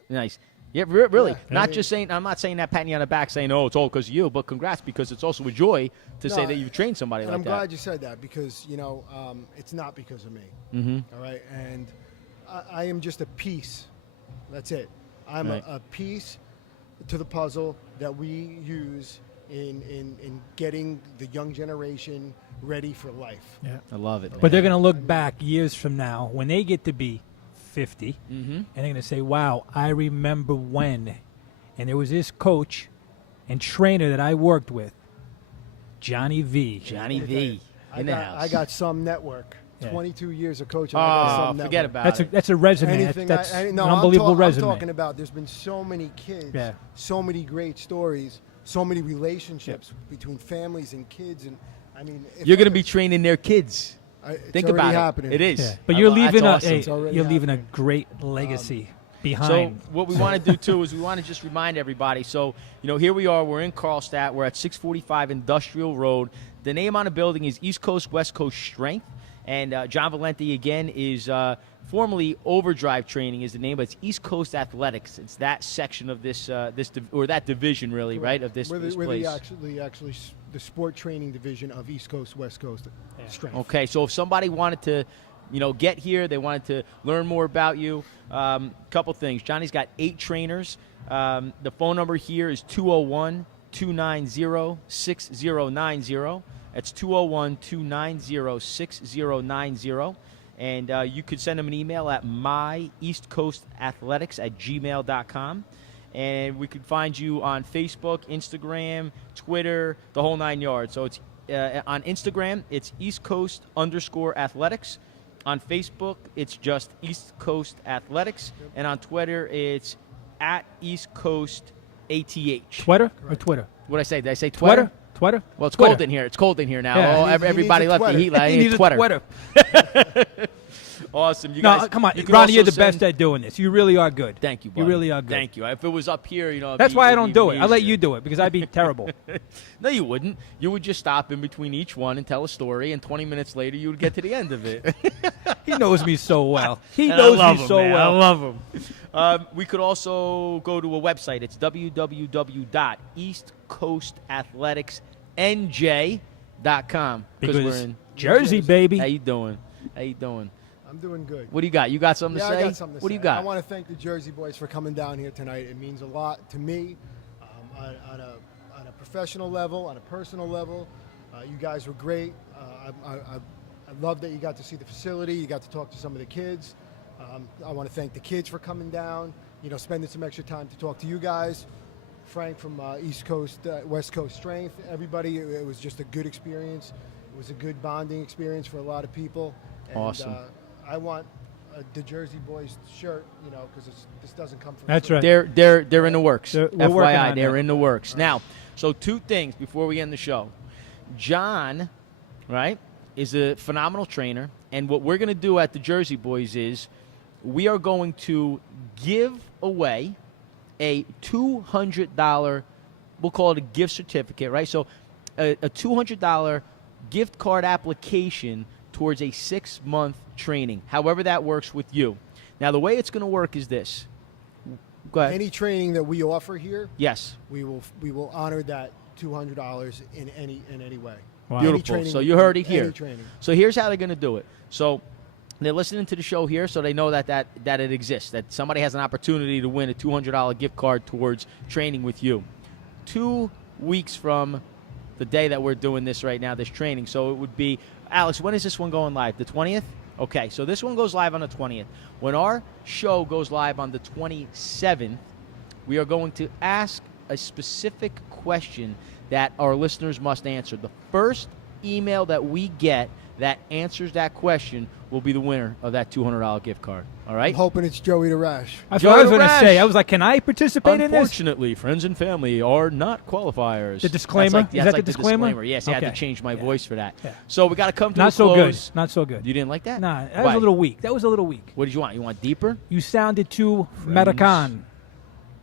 Nice. Yeah, really. Yeah, Not I just saying, I'm not saying that patting you on the back saying, oh, it's all because of you, but congrats because it's also a joy to say No, that you've trained somebody And like I'm that. glad you said that because, it's not because of me. Mm-hmm. All right. And I am just a piece. That's it. I'm Right. a piece to the puzzle that we use in getting the young generation ready for life. Yeah. I love it. But they're going to look back years from now when they get to be 50, Mm-hmm. and they're going to say, wow, I remember when. And there was this coach and trainer that I worked with, Johnny V. Johnny V. in the house. I got some network. Yeah. 22 years of coaching. I got some forget network. about it. That's a resume. Anything That's no, an unbelievable resume. I'm talking about there's been so many kids, Yeah. so many great stories, so many relationships between families and kids. And I mean, if You're going to be training their kids. it's Think already about happening. it. It is. Yeah. But I you're love- that's leaving awesome. It's already you're leaving a happening. great legacy So behind. what we want to do too is we want to just remind everybody. So here we are. We're in Carlstadt. We're at 645 Industrial Road. The name on the building is East Coast West Coast Strength, And John Valenti, again, is formerly Overdrive Training is the name, but it's East Coast Athletics. It's that section of this, or that division, really, right, of this, We're this the place. actually the sport training division of East Coast, West Coast Strength. Okay, so if somebody wanted to, get here, they wanted to learn more about you, couple things. Johnny's got 8 trainers. The phone number here is 201-290-6090. That's 201-290-6090. And you could send them an email at myeastcoastathletics@gmail.com. And we could find you on Facebook, Instagram, Twitter, the whole 9 yards. So it's on Instagram, it's EastCoast_athletics. On Facebook, it's just East Coast Athletics. And on Twitter, it's at East Coast ATH. Twitter or Twitter? What did I say? Did I say Twitter? Twitter? Well, it's Twitter. cold in here. It's cold in here now. Yeah. Everybody left the heat. Like, He needs a Twitter. Awesome. You No, guys, come on. you can Ronnie, you're also the best send- at doing this. You really are good. Thank you, buddy. You really are good. Thank you. If it was up here, That's why I don't do it. I I let you do it because I'd be terrible. No, you wouldn't. You would just stop in between each one and tell a story, and 20 minutes later, you would get to the end of it. He knows me so well. He And knows I love me him, so man. well. I love him. We could also go to a website. It's www.eastcoastathleticsnj.com Because we're in Jersey, baby. How you doing? How you doing? I'm doing good. What do you got? You got something to say? I got something to what say. do you got? I want to thank the Jersey boys for coming down here tonight. It means a lot to me on a professional level, on a personal level. You guys were great. I love that you got to see the facility. You got to talk to some of the kids. I want to thank the kids for coming down, spending some extra time to talk to you guys. Frank from East Coast, West Coast Strength, everybody. It was just a good experience. It was a good bonding experience for a lot of people. And, Awesome. I want the Jersey Boys shirt, because this doesn't come from. That's right. They're in the works. We're working FYI, on they're that. in the works. Now, so 2 things before we end the show. John, right, is a phenomenal trainer, and what we're going to do at the Jersey Boys is we are going to give away a $200, we'll call it a gift certificate, right? So a $200 gift card application towards a 6-month training, however that works with you. Now, the way it's going to work is this. Go ahead. Any training that we offer here, Yes. we will honor that $200 in any way. Wow. Any Beautiful. training So we you do, heard it here. Any training. So here's how they're going to do it. So they're listening to the show here, so they know that it exists, that somebody has an opportunity to win a $200 gift card towards training with you. 2 weeks from the day that we're doing this right now, this training. So it would be, Alex, when is this one going live? The 20th? Okay, so this one goes live on the 20th. When our show goes live on the 27th, we are going to ask a specific question that our listeners must answer. The first email that we get that answers that question will be the winner of that $200 gift card. All right? I'm hoping it's Joey the Rash. That's what I was Joey going to Rash. say. I was like, can I participate in this? Unfortunately, friends and family are not qualifiers. The disclaimer? That's Is that like the the disclaimer? Yes, I had to Okay. change my voice for that. Yeah. So we got to come to Not a so good. close. Not so good. You didn't like that? Nah, that Why? was a little weak. That was a little weak. What did you want? You want deeper? You sounded too American.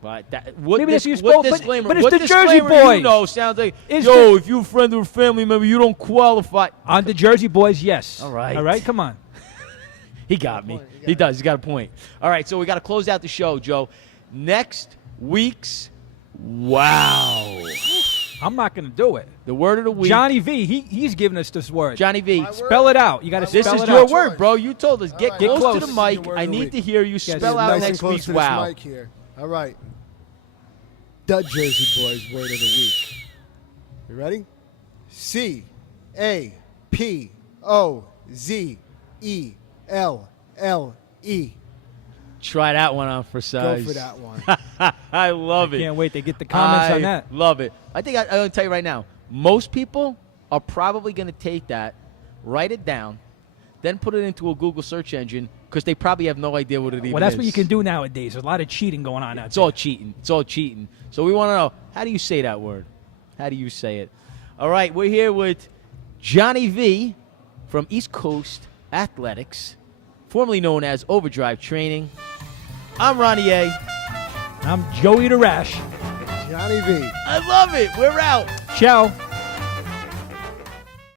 What Maybe that's you what spoke, but disclaimer? it's what the disclaimer Jersey Boys. You know, sounds like, It's yo, if you're a friend or a family member, you don't qualify. On the Jersey Boys, yes. All right. All right, come on. He got me. He does. He's got a point. All right, so we got to close out the show, Joe. Next week's wow. I'm not going to do it. The word of the week. Johnny V, he's giving us this word. Johnny V. Spell it out. You got to spell This is it your out. word, bro. You told us. Get right. close to Get the close. mic. Your word I of the need week. to hear you spell out nice next and close week's to this wow. mic here. All right. The Jersey Boys word of the week. You ready? CAPOZELLE. Try that one on for size. Go for that one. I love it. Can't wait to get the comments I on that. love it. I think I'm going to tell you right now, most people are probably going to take that, write it down, then put it into a Google search engine because they probably have no idea what it even is. Well, that's what you can do nowadays. There's a lot of cheating going on out It's there. all cheating. It's all cheating. So we want to know, how do you say that word? How do you say it? All right, we're here with Johnny V from East Coast Athletics, formerly known as Overdrive Training. I'm Ronnie A. I'm Joey the Rash. Johnny V. I love it. We're out. Ciao.